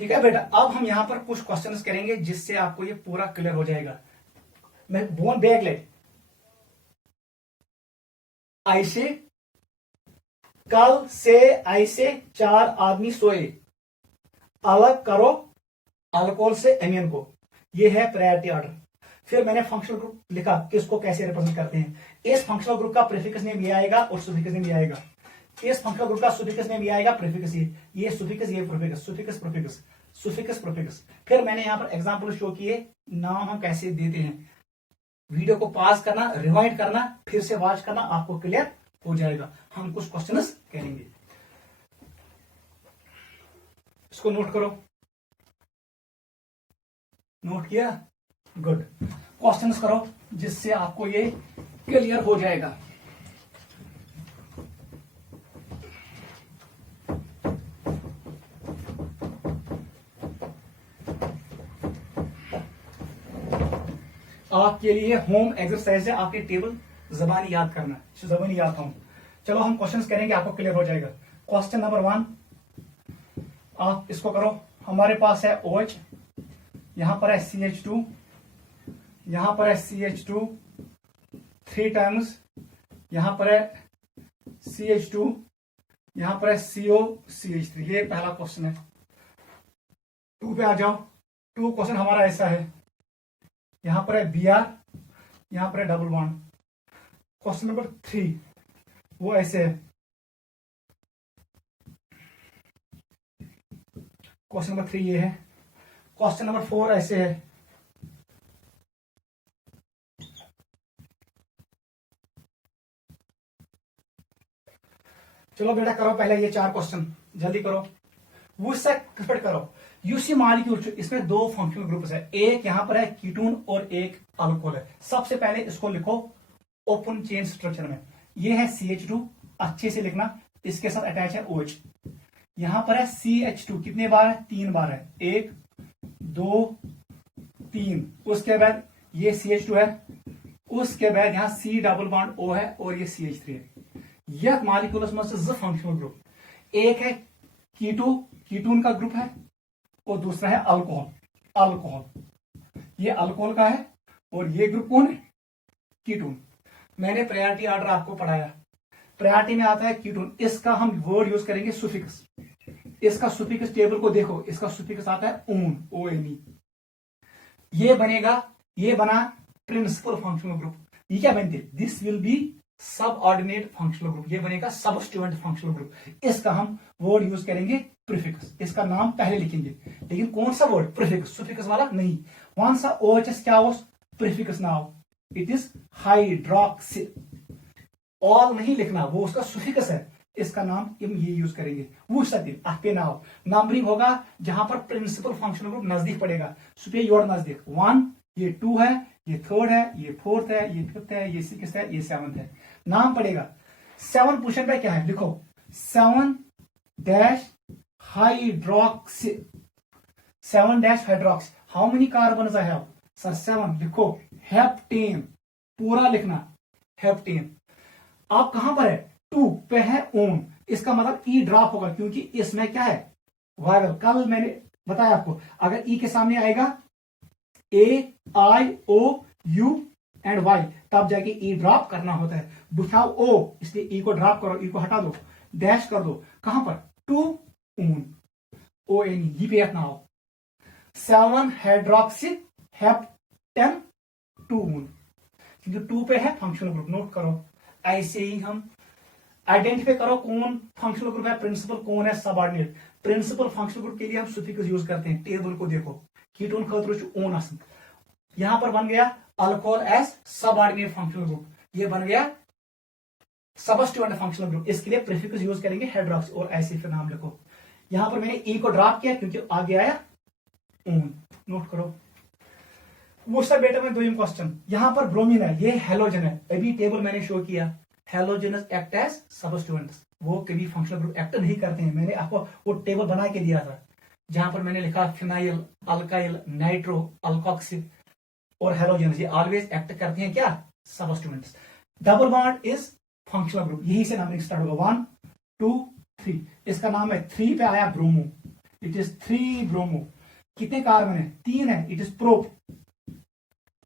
ठीक है बेटा, अब हम यहां पर कुछ क्वेश्चंस करेंगे जिससे आपको ये पूरा क्लियर हो जाएगा। मैं बोन बैग ले, ऐसे कल से ऐसे 4 आदमी सोए, अलग करो अल्कोहल से एमीन को, ये है प्रायोरिटी ऑर्डर। फिर मैंने फंक्शनल ग्रुप लिखा, किसको कैसे रिप्रेजेंट करते हैं। इस फंक्शनल ग्रुप का प्रीफिक्स नेम ये आएगा और सुफिक्स नेम ये आएगा। इस फंक्शनल ग्रुप का सुफिक्स नेम ये आएगा, प्रीफिक्स ये सुफिक्स, ये prefix, suffix prefix, suffix prefix. फिर मैंने यहां पर एग्जांपल शो किए, नाम हम कैसे देते हैं। वीडियो को पॉज करना, रिवाइंड करना, फिर से वॉच करना, आपको क्लियर हो जाएगा। हम कुछ क्वेश्चंस करेंगे, इसको नोट करो। नोट किया? गुड। क्वेश्चंस करो जिससे आपको ये क्लियर हो जाएगा। आपके लिए होम एक्सरसाइज है, आपके टेबल जबानी याद करना, जबानी याद हूं। चलो हम क्वेश्चंस करेंगे, आपको क्लियर हो जाएगा। क्वेश्चन नंबर 1, आप इसको करो। हमारे पास है OH, यहां पर है CH2, यहां पर है CH2 3 टाइम्स, यहां पर है CH2, यहां पर है CO CH3। ये पहला क्वेश्चन है। 2 पे आ जाओ। 2 क्वेश्चन हमारा ऐसा है, यहां पर है Br, यहां पर है डबल बॉन्ड। क्वेश्चन नंबर 3 वो ऐसे है। क्वेश्चन नंबर 3 ये है। क्वेश्चन नंबर 4 ऐसे है। चलो बेटा करो पहले ये 4 क्वेश्चन, जल्दी करो। वो इससे एक्सपेक्ट करो। यूसी मॉलिक्यूल, इसमें 2 फंक्शनल ग्रुप्स है, एक यहां पर है कीटोन और एक अल्कोहल है। सबसे पहले इसको लिखो ओपन चेन स्ट्रक्चर में। ये है CH2, अच्छे से लिखना, इसके साथ अटैच है OH। यहां पर है CH2, कितने बार है? 3 बार है, 1 2 3। उसके बाद ये CH2 है, उसके बाद यहां C डबल बॉन्ड O है और ये CH3 है। यह मॉलिक्यूल्स में से फंक्शनल ग्रुप, एक है कीटोन का ग्रुप है और दूसरा है अल्कोहल। ये अल्कोहल का है और ये ग्रुप कौन है? कीटोन। मैंने प्रायोरिटी ऑर्डर आपको पढ़ाया, प्रायोरिटी में आता है कीटोन, इसका हम वर्ड यूज करेंगे सुफिक्स। इसका सुफिक्स टेबल को देखो, इसका सुफिक्स आता है ONE, ONE। ये बनेगा, ये बना प्रिंसिपल फंक्शनल ग्रुप। ये क्या बनते? दिस विल बी सब ऑर्डिनेट फंक्शनल ग्रुप, ये बनेगा सबस्टिट्यूएंट फंक्शनल ग्रुप। इसका हम वर्ड यूज करेंगे प्रीफिक्स, इसका नाम पहले लिखेंगे, लेकिन कौन सा वर्ड? प्रीफिक्स, सुफिक्स वाला नहीं। कौन सा OHS क्या हो prefix now? It is hydroxy. All नहीं लिखना, वो उसका सुफिक्स है, इसका नाम हम ये यूज करेंगे। वो सती आपके नाम नंबरिंग होगा जहां पर प्रिंसिपल फंक्शनल ग्रुप नजदीक पड़ेगा, सुपे योर नजदीक। 1, ये 2 है, ये 3rd है, ये 4th है, ये 5th है, ये 6th है, ये 7th है। नाम पड़ेगा। 7 पोजीशन पे क्या है, लिखो 7 dash hydroxy, 7 dash hydroxy. How many carbon I have, sir 7। लिखो हेप्टेन, पूरा लिखना हेप्टेन। आप कहां पर है, 2 पे है ओन, इसका मतलब ई ड्रॉप होगा क्योंकि इसमें क्या है, वायरल। कल मैंने बताया आपको, अगर ई के सामने आएगा ए आई ओ यू एंड वाई, तब जाके ई ड्रॉप करना होता है। बुझाओ ओ, इसलिए ई को ड्रॉप करो, ई को हटा दो, डैश कर दो, कहां पर, 2 ऊन, ओ एन ई पे अपना आओ, 7 हाइड्रोक्सी हेप्टेन 2 ऊन, क्योंकि 2 पे है फंक्शनल ग्रुप। नोट करो, ऐसे ही हम आइडेंटिफाई करो कौन फंक्शनल ग्रुप है प्रिंसिपल, कौन है सबऑर्डिनेट। प्रिंसिपल फंक्शनल ग्रुप के लिए हम सुफिक्स यूज करते हैं। टेबल को देखो, कीटोन खतरो ओन आसन, यहां पर बन गया alcohol S subordinate functional group, ये बन गया सबस्टिट्यूएंट फंक्शनल ग्रुप। इसके लिए प्रीफिक्स यूज करेंगे हाइड्रोक्सी, और ऐसे फिर नाम लिखो। यहां पर मैंने ई को ड्रॉप किया क्योंकि आगे आया ओन। नोट करो। वो सब बेटा में 2 क्वेश्चन, यहां पर ब्रोमीन है, ये हेलोजन है, अभी टेबल मैंने शो किया। हेलोजेनस एक्ट एज सबस्टिट्यूएंट्स, वो कभी फंक्शनल ग्रुप एक्ट नहीं करते हैं। मैंने आपको वो टेबल बना के दिया था, जहां पर मैंने लिखा फिनाइल, अल्काइल, नाइट्रो, अल्कोक्सी और हेलोजेनस, ये ऑलवेज एक्ट करते हैं क्या, substituents. Double bond is functional group, यही से नंबरिंग स्टार्ट होगा 1 2 3। इसका नाम है 3 पे आया ब्रोमो, इट इज 3 ब्रोमो। कितने कार्बन है, 3 है, it is prop,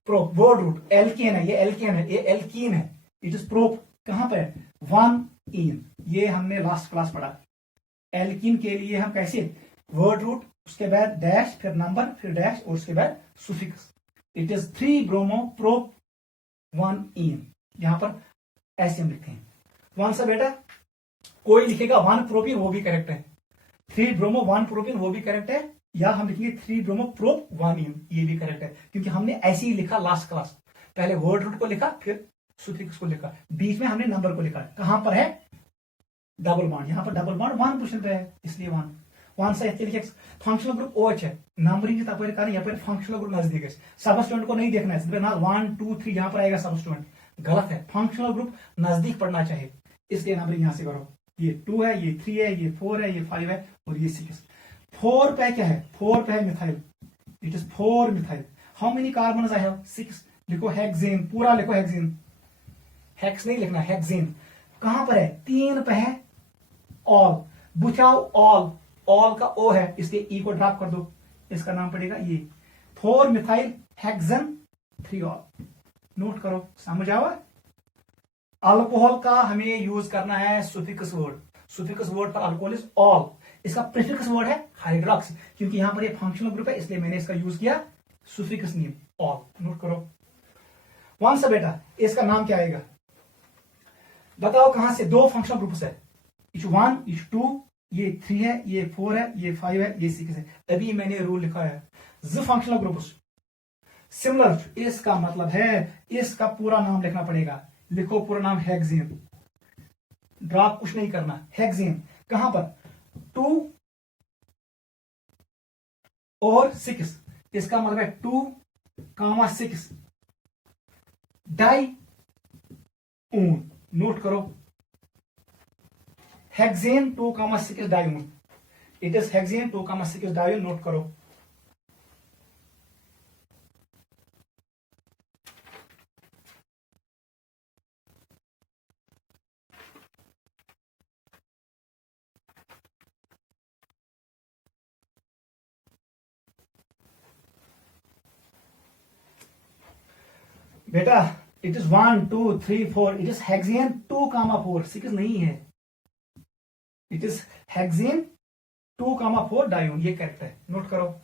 prop word root, alkane है, ये एल्केन है, ये एल्कीन है, इट इज प्रोप। कहां पर है, 1 इन, ये हमने लास्ट क्लास पढ़ा। एल्कीन के लिए हम कैसे, वर्ड रूट, उसके बाद डैश, फिर नंबर, फिर डैश, और उसके बाद suffix. It is 3 bromo prop 1 इन, यहां पर ऐसे हम लिखते हैं। 1 सा बेटा कोई लिखेगा 1 प्रोपिन, वो भी करेक्ट है। 3 ब्रोमो 1 प्रोपिन, वो भी करेक्ट है। या हम लिखेंगे 3 ब्रोमो प्रोप 1 इन, ये भी करेक्ट है, क्योंकि हमने ऐसे ही लिखा लास्ट क्लास। पहले वर्ड रूट को लिखा, फिर सुफिक्स को लिखा, बीच में हमने नंबर को लिखा। कहां पर है, डबल बॉन्ड, यहां पर डबल बॉन्ड 1 पोजीशन पे है, इसलिए 1 सा लिखे। फंक्शनल ग्रुप OH है, नंबरिंग तपर कर, यहाँ पर फंक्शनल ग्रुप नजदीक है। सबस्टिट्यूएंट को नहीं देखना है, ना 1 2 3 यहां पर आएगा सबस्टिट्यूएंट, गलत है। फंक्शनल ग्रुप नजदीक पढ़ना चाहिए, इसलिए नंबरिंग यहां से करो। ये 2 है, ये 3 है, ये 4 है, ये 5 है, और ये 6। 4 पे क्या है, 4 पे है methyl, it is 4 methyl. How many carbon I have, 6। लिखो हेक्सेन, पूरा लिखो हेक्सेन, हेक्स नहीं लिखना, हेक्सेन। कहां पर है, 3 पे है ऑल, बुझाओ ऑल, ऑल का ओ है, इसलिए ई को ड्रॉप कर दो, इसका नाम पड़ेगा ये 4 मिथाइल हेक्सेन 3 ऑल। नोट करो, समझ आवा। अल्कोहल का हमें यूज करना है सुफिक्स वर्ड, सुफिक्स वर्ड पर अल्कोहल इज ऑल, इसका प्रीफिक्स वर्ड है हाइड्रोक्सी, क्योंकि यहां पर ये फंक्शनल ग्रुप है, इसलिए मैंने इसका यूज किया सुफिक्स नेम ऑल। नोट करो। 1 सा बेटा, इसका नाम क्या आएगा, बताओ कहां से, 2 फंक्शनल ग्रुप्स है, इच 1 इच 2, ये 3 है, ये 4 है, ये 5 है, ये 6 है। अभी मैंने रूल लिखा है, ज फंक्शनल ग्रुप्स सिमिलर, इसका मतलब है इसका पूरा नाम लिखना पड़ेगा। लिखो पूरा नाम हेक्सेन, ड्रॉप कुछ नहीं करना, हेक्सेन। कहां पर, 2 और 6, इसका मतलब है 2, 6 डाई ऊन। नोट करो, hexane 2, 6 dione, it is hexane 2, 6 dione. Note करो। बेटा it is 1 2 3 4, it is hexane 2, 6 नहीं है, इट इज हेक्सेन 2, 4 डाइऊन, ये करेक्ट है। नोट करो।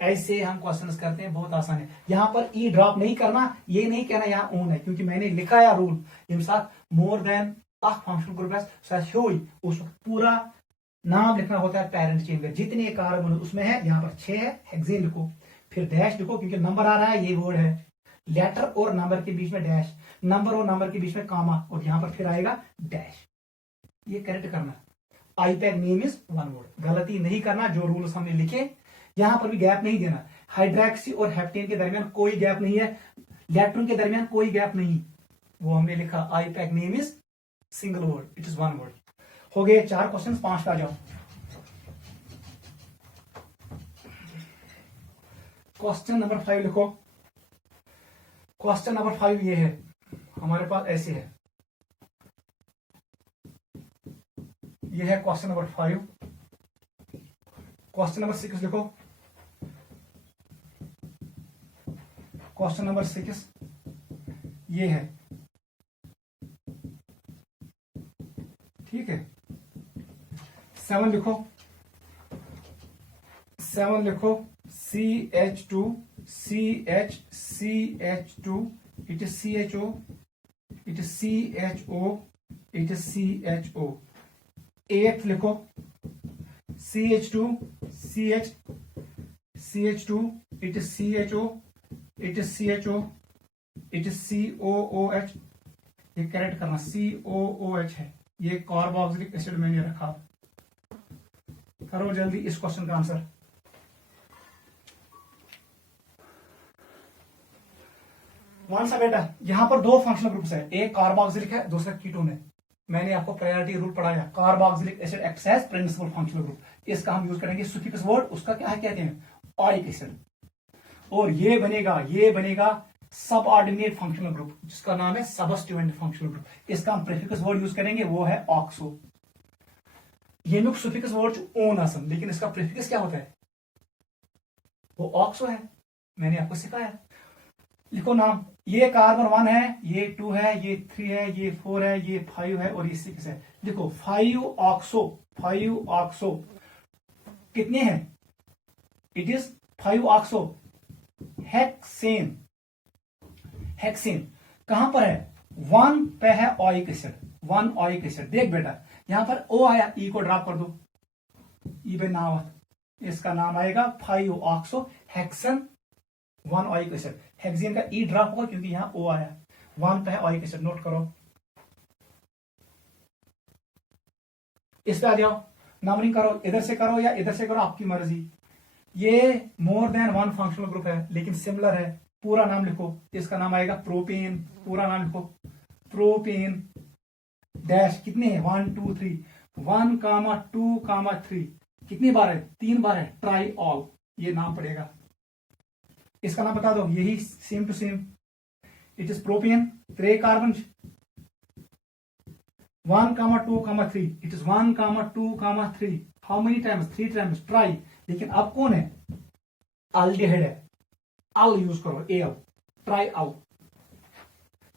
ऐसे हम क्वेश्चंस करते हैं, बहुत आसान है। यहां पर ई ड्रॉप नहीं करना, ये नहीं कहना यहां ओन है, क्योंकि मैंने लिखा है रूल, यम साथ मोर देन फंक्शनल ग्रुप उस पूरा नाम लिखना होता है पेरेंट चेन का, जितने कार्बन उसमें है। यहां पर 6 है, हेक्सेन लिखो, फिर डैश लिखो, क्योंकि नंबर आ रहा है, ये वर्ड है, लेटर और नंबर के बीच में डैश, नंबर और नंबर के बीच में कामा, और यहां पर फिर आएगा डैश, ये करेक्ट करना। आईपैक नेम इज 1 वर्ड, गलती नहीं करना, जो रूल्स हमने लिखे यहां पर भी गैप नहीं देना। हाइड्रोक्सी और हेप्टेन के दरमियान कोई गैप नहीं है, इलेक्ट्रॉन के दरमियान कोई गैप नहीं, वो हमने लिखा IUPAC name is single word, it is one word. हो गए 4 क्वेश्चन, 5 पे आ जाओ। क्वेश्चन नंबर 5 लिखो। क्वेश्चन नंबर 5 ये है हमारे पास, ऐसे है, ये है क्वेश्चन नंबर 5। क्वेश्चन नंबर 6 लिखो। क्वेश्चन नंबर 6 ये है, ठीक है। 7 लिखो। 7 लिखो। CH2 CH2 it is CHO, it is CHO, it is CHO। 8 लिखो। CH2 CH2 it is CHO, it is CHO, it is COOH। ये करेक्ट करना, COOH है, ये कार्बोक्सिलिक एसिड मैंने रखा। करो जल्दी इस क्वेश्चन का आंसर। वन सा बेटा, यहां पर 2 फंक्शनल ग्रुप्स है, एक कार्बोक्सिलिक है, दूसरा कीटोन है। मैंने आपको प्रायोरिटी रूल पढ़ाया, carboxylic acid acts as principal functional group. इसका हम यूज करेंगे सुफिक्स वर्ड, उसका क्या है कहते हैं, ओइक एसिड। और ये बनेगा सब ऑर्डिनेट फंक्शनल ग्रुप, जिसका नाम है सबस्टिट्यूएंट फंक्शनल ग्रुप। इसका हम प्रीफिक्स वर्ड यूज करेंगे, वो है ऑक्सो। ये नुक सुफिक्स वर्ड ओन आसन, लेकिन इसका प्रीफिक्स क्या होता है, वो ऑक्सो है, मैंने आपको सिखाया। लिखो नाम, ये कार्बन 1 है, ये 2 है, ये 3 है, ये 4 है, ये 5 है और ये 6 है। देखो 5 ऑक्सो कितने हैं, it is 5 oxo hexane. Hexane कहां पर है, 1 पे है ओइक एसिड, 1 ओइक एसिड। देख बेटा यहां पर O आया, E को ड्रॉप कर दो, E पे नाम, इसका नाम आएगा 5 oxo hexane 1 oic acid. Hexane का E ड्रॉप होगा क्योंकि यहां O आया, 1 पे है ओइक एसिड। नोट करो, इस पे आ जाओ, नंबरिंग करो, इधर से करो या इधर से करो, आपकी मर्जी। ये मोर देन 1 फंक्शनल ग्रुप है लेकिन सिमिलर है। पूरा नाम लिखो, इसका नाम आएगा प्रोपेन। पूरा नाम लिखो, प्रोपेन डैश। कितने हैं, 1 2 3, 1 2 3। कितनी बार है, 3 बार है, ट्राई ऑल, ये नाम पड़ेगा। इसका नाम बता दो, यही same to same, it is propane. 3 carbon, 1 2 3, it is 1 2 3। How many times, 3 times, tri. लेकिन अब कौन है, अल्डिहाइड है, अल यूज करो, एल, ट्राई अल,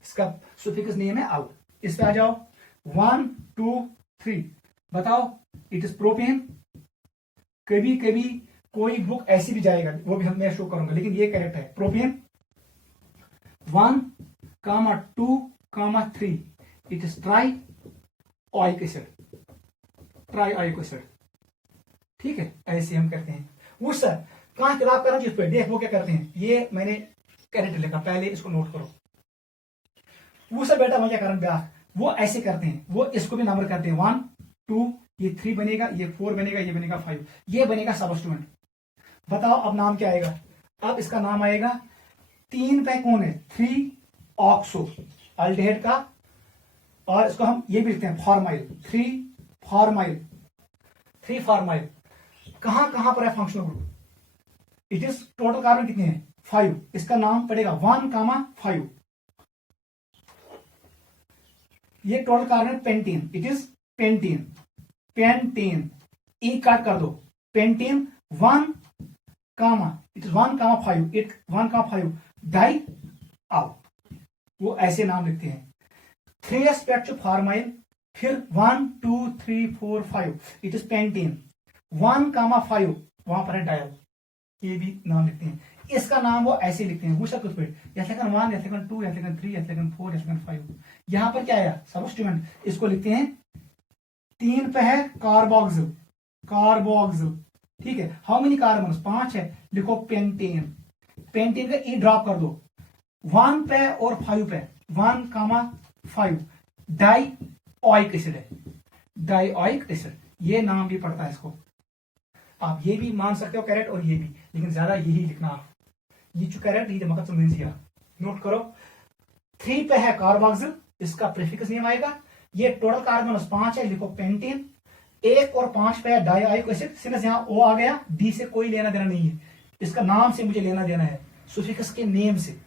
इसका सुफिक्स नेम है अल। इस पे आ जाओ, 1 2 3, बताओ, इट इज प्रोपेन। कभी कभी कोई बुक ऐसी भी जाएगा, वो भी मैं शो करूंगा, लेकिन ये करेक्ट है, propane. 1 2 3, it is try oic acid, try oic acid. ठीक है, ऐसे हम करते हैं। वो सर कहां किताब कर रहा जिस पे देख, वो क्या करते हैं, ये मैंने करेक्ट लिखा, पहले इसको नोट करो। वो सर बेटा मैं क्या कर रहा, वो ऐसे करते हैं, वो इसको भी नंबर करते हैं, 1 2, ये 3 बनेगा, ये 4 बनेगा, ये बनेगा 5, ये बनेगा सबस्टिट्यूएंट। बताओ अब नाम क्या आएगा, अब इसका नाम आएगा 3 पे कौन है, 3 ऑक्सो अल्डिहाइड का, और इसको हम ये भी लिखते हैं फॉर्माइल, 3 फॉर्माइल, 3 फॉर्माइल। कहां कहां पर है functional group, it is total carbon कितने हैं, 5। इसका नाम पड़ेगा 1 5। ये total carbon pentene, it is pentene, pentene. ई काट कर दो, पेंटीन 1 इट इज 1 5, इट 1 5 डाई आउ, वो ऐसे नाम लिखते हैं। 3 एस्पेक्ट फॉर्माइल, फिर 1 2 3 4 5, इट इज पेंटीन। 1 5 वहां पर है डायल, ये भी नाम लिखते हैं। इसका नाम वो ऐसे लिखते हैं, कुछ पे 1 2 3 4 5। यहां पर क्या आया, सबस्टिट्यूएंट, इसको लिखते हैं 3 पे है कार्बोक्सिल, कार्बोक्सिल। ठीक है, हाउ मेनी कार्बन, 5 है, लिखो पेंटेन। पेंटेन का ई ड्रॉप कर दो, 1 पे और 5 पे, 1 5 डाई ओइक एसिड है, डाई ओइक एसिड, ये नाम भी पड़ता है इसको। आप ये भी मान सकते हो कैरेट और ये भी, लेकिन ज्यादा यही लिखना आप, ये जो कैरेट ये मकसद नोट करो। 3 पे है कार्बोक्सिल, इसका प्रीफिक्स नेम आएगा। ये टोटल कार्बन 5 है, लिखो पेंटीन। 1 और 5 पे है डाइआयोनिक एसिड, सिर्फ यहाँ ओ आ गया, डी से कोई लेना देना नहीं है, इसका नाम से मुझे लेना देना है, सुफिक्स के नेम से।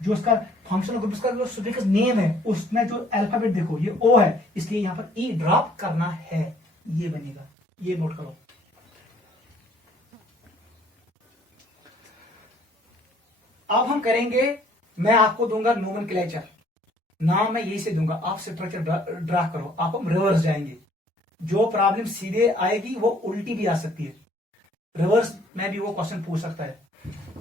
जो उसका फंक्शनल ग्रुप, उसका जो सुफिक्स नेम है उसमें जो अल्फाबेट देखो ये ओ है, इसलिए यहां पर ई ड्रॉप करना है, ये बनेगा, ये नोट करो। अब हम करेंगे, मैं आपको दूंगा नोमेनक्लेचर, नाम मैं यही से दूंगा, आप स्ट्रक्चर ड्रा करो, आप हम रिवर्स जाएंगे। जो प्रॉब्लम सीधे आएगी वो उल्टी भी आ सकती है, रिवर्स में भी वो क्वेश्चन पूछ सकता है।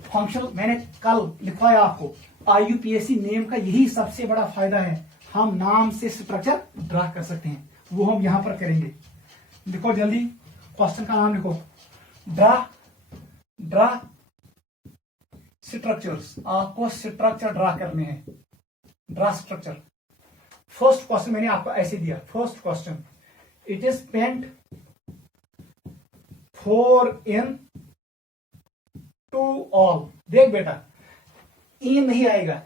फंक्शनल मैंने कल लिखवाया आपको, आईयूपीएससी नेम का यही सबसे बड़ा फायदा है, हम नाम से स्ट्रक्चर ड्रा कर सकते हैं, वो हम यहां पर करेंगे। लिखो जल्दी, क्वेश्चन का नाम लिखो, ड्रा स्ट्रक्चर्स, आपको स्ट्रक्चर ड्रा करने हैं, ड्रा स्ट्रक्चर। फर्स्ट क्वेश्चन मैंने आपको ऐसे दिया, first question, it is pent 4n2 al. देख बेटा, ई नहीं आएगा,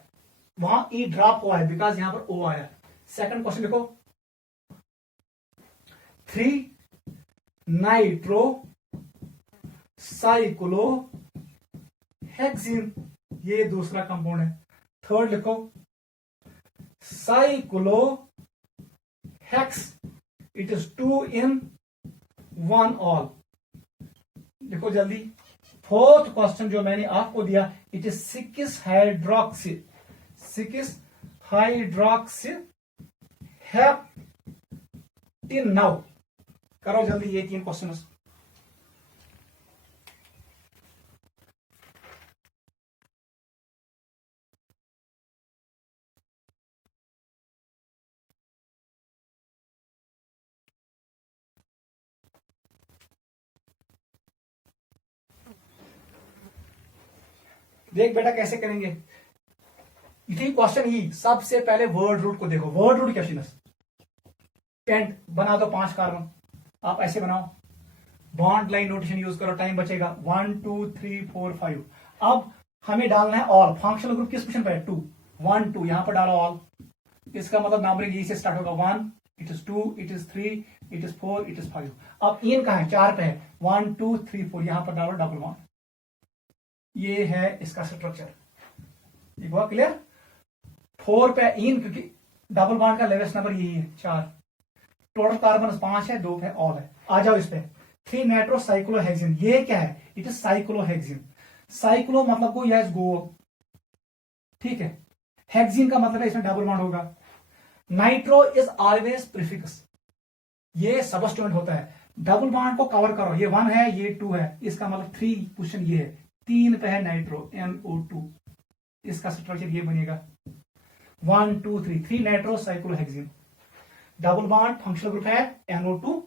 वहां ई ड्रॉप हुआ है बिकॉज यहां पर ओ आया। सेकंड क्वेश्चन देखो, 3 नाइट्रो साइक्लो हेक्सिन, ये दूसरा कंपाउंड है। थर्ड लिखो, cyclo hex, it is 2 in 1 all. देखो जल्दी, फोर्थ क्वेश्चन जो मैंने आपको दिया, इट इज 6 हाइड्रोक्सी हेप्टिन। नाउ करो जल्दी ये 3 क्वेश्चन। देख बेटा कैसे करेंगे, यही क्वेश्चन ही। सबसे पहले वर्ड रूट को देखो, वर्ड रूट क्या शिनस, पेंट बना दो 5 कार्बन, आप ऐसे बनाओ, बॉन्ड लाइन नोटेशन यूज करो, टाइम बचेगा। 1 2 3 4 5। अब हमें डालना है ऑल, फंक्शनल ग्रुप किस पोजीशन पे है, 2 1 2, यहां पर डालो ऑल, इसका मतलब नंबरिंग यही से स्टार्ट होगा, 1 it is 2 it is 3 it is 4 it is 5। अब इन कहां है, 4 पे है, 1 2 3 4, यहां पर डालो डबल बॉन्ड, ये है इसका स्ट्रक्चर। एक बार क्लियर, 4 पे इन, क्योंकि डबल बॉन्ड का लेवेस्ट नंबर यही है 4, टोटल कार्बन 5 है, 2 पे ऑल है। आ जाओ इस पे, 3 नाइट्रोसाइक्लोहेक्सिन, ये क्या है, इट इज साइक्लोहेक्सिन। साइक्लो मतलब को यस गो, ठीक है, हेक्सिन का मतलब है इसमें डबल बॉन्ड होगा। नाइट्रो इज ऑलवेज प्रीफिक्स, ये सबस्टिट्यूएंट होता है। डबल बॉन्ड को कवर करो, ये 1 है ये 2 है, इसका मतलब 3 पोजीशन ये है, 3 पे है नाइट्रो NO2, इसका स्ट्रक्चर ये बनेगा 1 2 3 nitrocyclohexene. Double bond functional group है, NO2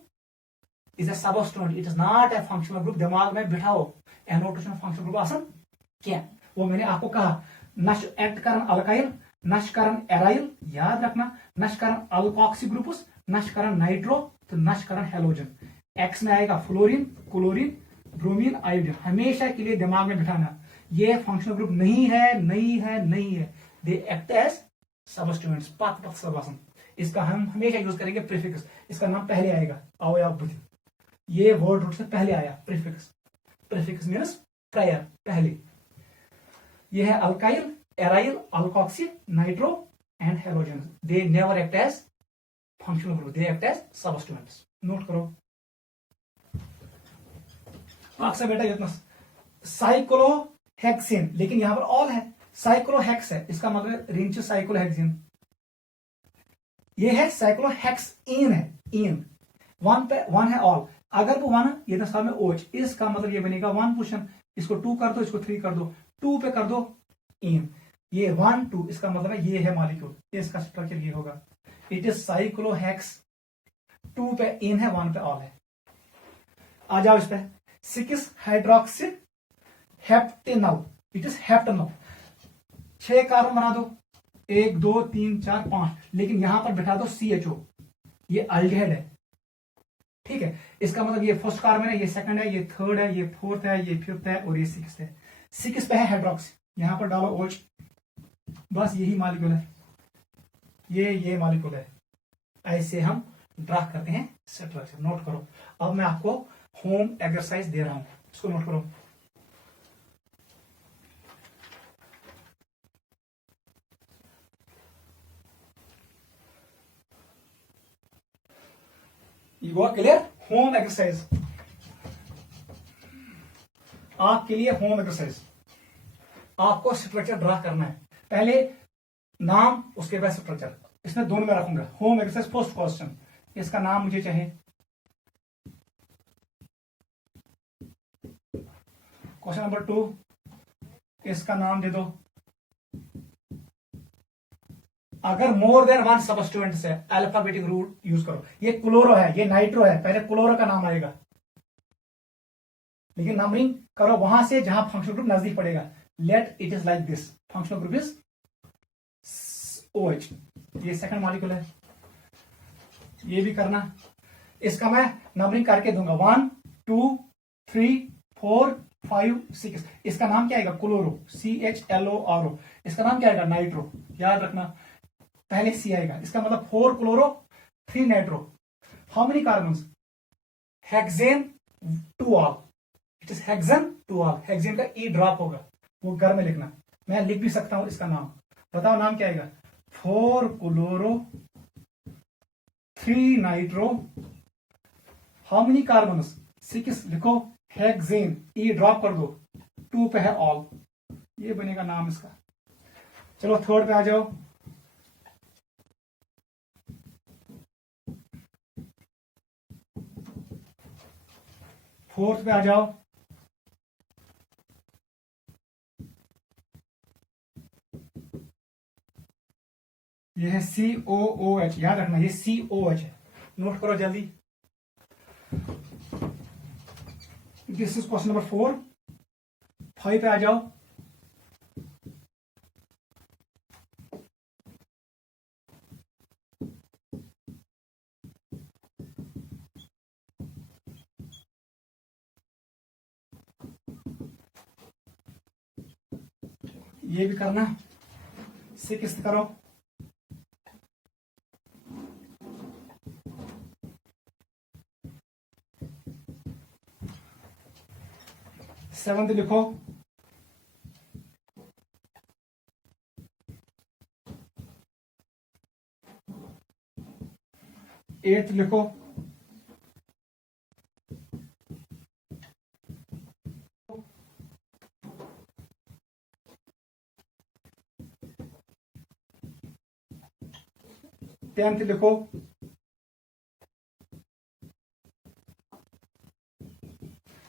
is a substituent, it is not a functional group. दिमाग में बिठाओ, NO2 फंक्शनल ग्रुप आसन क्या, वो मैंने आपको कहा, नश एक्ट करन अल्काइल, नश करन एराइल, याद रखना, नश करन अल्कोक्सी ग्रुप्स, नश करन नाइट्रो, तो नश करन हेलोजन। एक्स में आएगा फ्लोरीन, क्लोरीन, ब्रोमीन, आयोडीन, हमेशा के लिए दिमाग में बिठाना, ये फंक्शनल ग्रुप नहीं है, नहीं है, नहीं है, दे एक्ट एज सबस्टिट्यूएंट्स, पत पत सबसन। इसका हम हमेशा यूज करेंगे प्रीफिक्स, इसका नाम पहले आएगा, आओ या बुद्धि, ये वर्ड रूट से पहले आया प्रीफिक्स, प्रीफिक्स मीन्स प्रायर, पहले। ये है alkyl, aryl, alkoxy, nitro and halogen, they never act as functional group, they act as substituents. Note करो अक्सर बेटा, इतना साइक्लोहेक्सिन, लेकिन यहां पर ऑल है, साइक्लोहेक्स है, इसका मतलब रिंच साइक्लोहेक्सिन, ये है साइक्लोहेक्सिन है, इन 1 पे 1 है ऑल, अगर वो 1 ये दस्ता में ओच, इसका मतलब ये बनेगा 1 पोजीशन, इसको 2 कर दो, इसको 3 कर दो, 2 पे कर दो इन, ये 1 2, इसका मतलब है ये है मॉलिक्यूल, इसका स्ट्रक्चर ये होगा, इट इज साइक्लोहेक्स, 2 पे इन है, 1 पे ऑल है। आ जाओ इस पे, 6 hydroxy heptanol, it is heptanol, 6 carbon बना दो, 1 2 3 4 5, लेकिन यहां पर बिठा दो CHO, ये अल्डिहाइड है, ठीक है, इसका मतलब ये फर्स्ट कार्बन है, ये सेकंड है, ये थर्ड है, ये फोर्थ है, ये फिफ्थ है और ये 6th है। 6 पे है हाइड्रोक्सी, यहां पर डालो OH, बस यही मॉलिक्यूल है, ये मॉलिक्यूल है। ऐसे हम ड्रा करते हैं स्ट्रक्चर। नोट करो। अब मैं आपको होम एक्सरसाइज दे रहा हूं, इसको नोट करो। You go clear? Home exercise आपके लिए, होम एक्सरसाइज। आपको स्ट्रक्चर ड्रा करना है। पहले नाम, उसके बाद स्ट्रक्चर। इसमें दोनों में रखूंगा। होम एक्सरसाइज फर्स्ट क्वेश्चन, इसका नाम मुझे चाहिए। क्वेश्चन नंबर 2, इसका नाम दे दो। अगर मोर देन वन सबस्टिट्यूएंट है, अल्फाबेटिक रूल यूज करो। ये क्लोरो है, ये नाइट्रो है, पहले क्लोरो का नाम आएगा, लेकिन नंबरिंग करो वहां से जहां फंक्शनल ग्रुप नजदीक पड़ेगा। Let it is like this, functional group is OH। ये सेकंड मॉलिक्यूल है। ये भी करना। इसका मैं नंबरिंग करके दूंगा 1 2 3 4 5 6। इसका नाम क्या आएगा? Chloro, CHLORO। इसका नाम क्या आएगा? नाइट्रो। याद रखना, पहले C आएगा। इसका मतलब 4 chloro 3 nitro. How many carbons? Hexane 2 all. It is hexane 2 all. Hexane का E ड्रॉप होगा, वो घर में लिखना। मैं लिख भी सकता हूं इसका नाम। बताओ नाम क्या आएगा? 4 chloro 3 nitro. How many carbons? 6 लिखो। हेक्सेन, E ड्रॉप कर दो, 2 पे है ऑल। ये बनेगा नाम इसका। चलो थर्ड पे आ जाओ। फोर्थ पे आ जाओ। ये है COOH। याद रखना, ये COH है। नोट करो जल्दी। This is question number 4। 5 पे आ जाओ। ये भी करना। 6 करो। सेवंथ लिखो। 8th लिखो। 10th लिखो।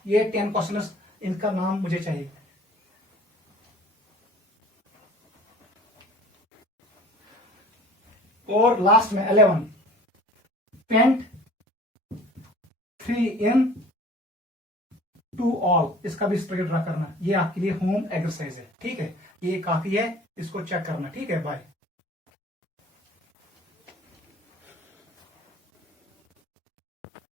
ये 10 क्वेश्चन, इनका नाम मुझे चाहिए। और लास्ट में 11, पेंट 3 इन 2 ऑल। इसका भी स्ट्रक्चर ड्रा करना। ये आपके लिए होम एक्सरसाइज है, ठीक है? ये काफी है, इसको चेक करना, ठीक है? बाय।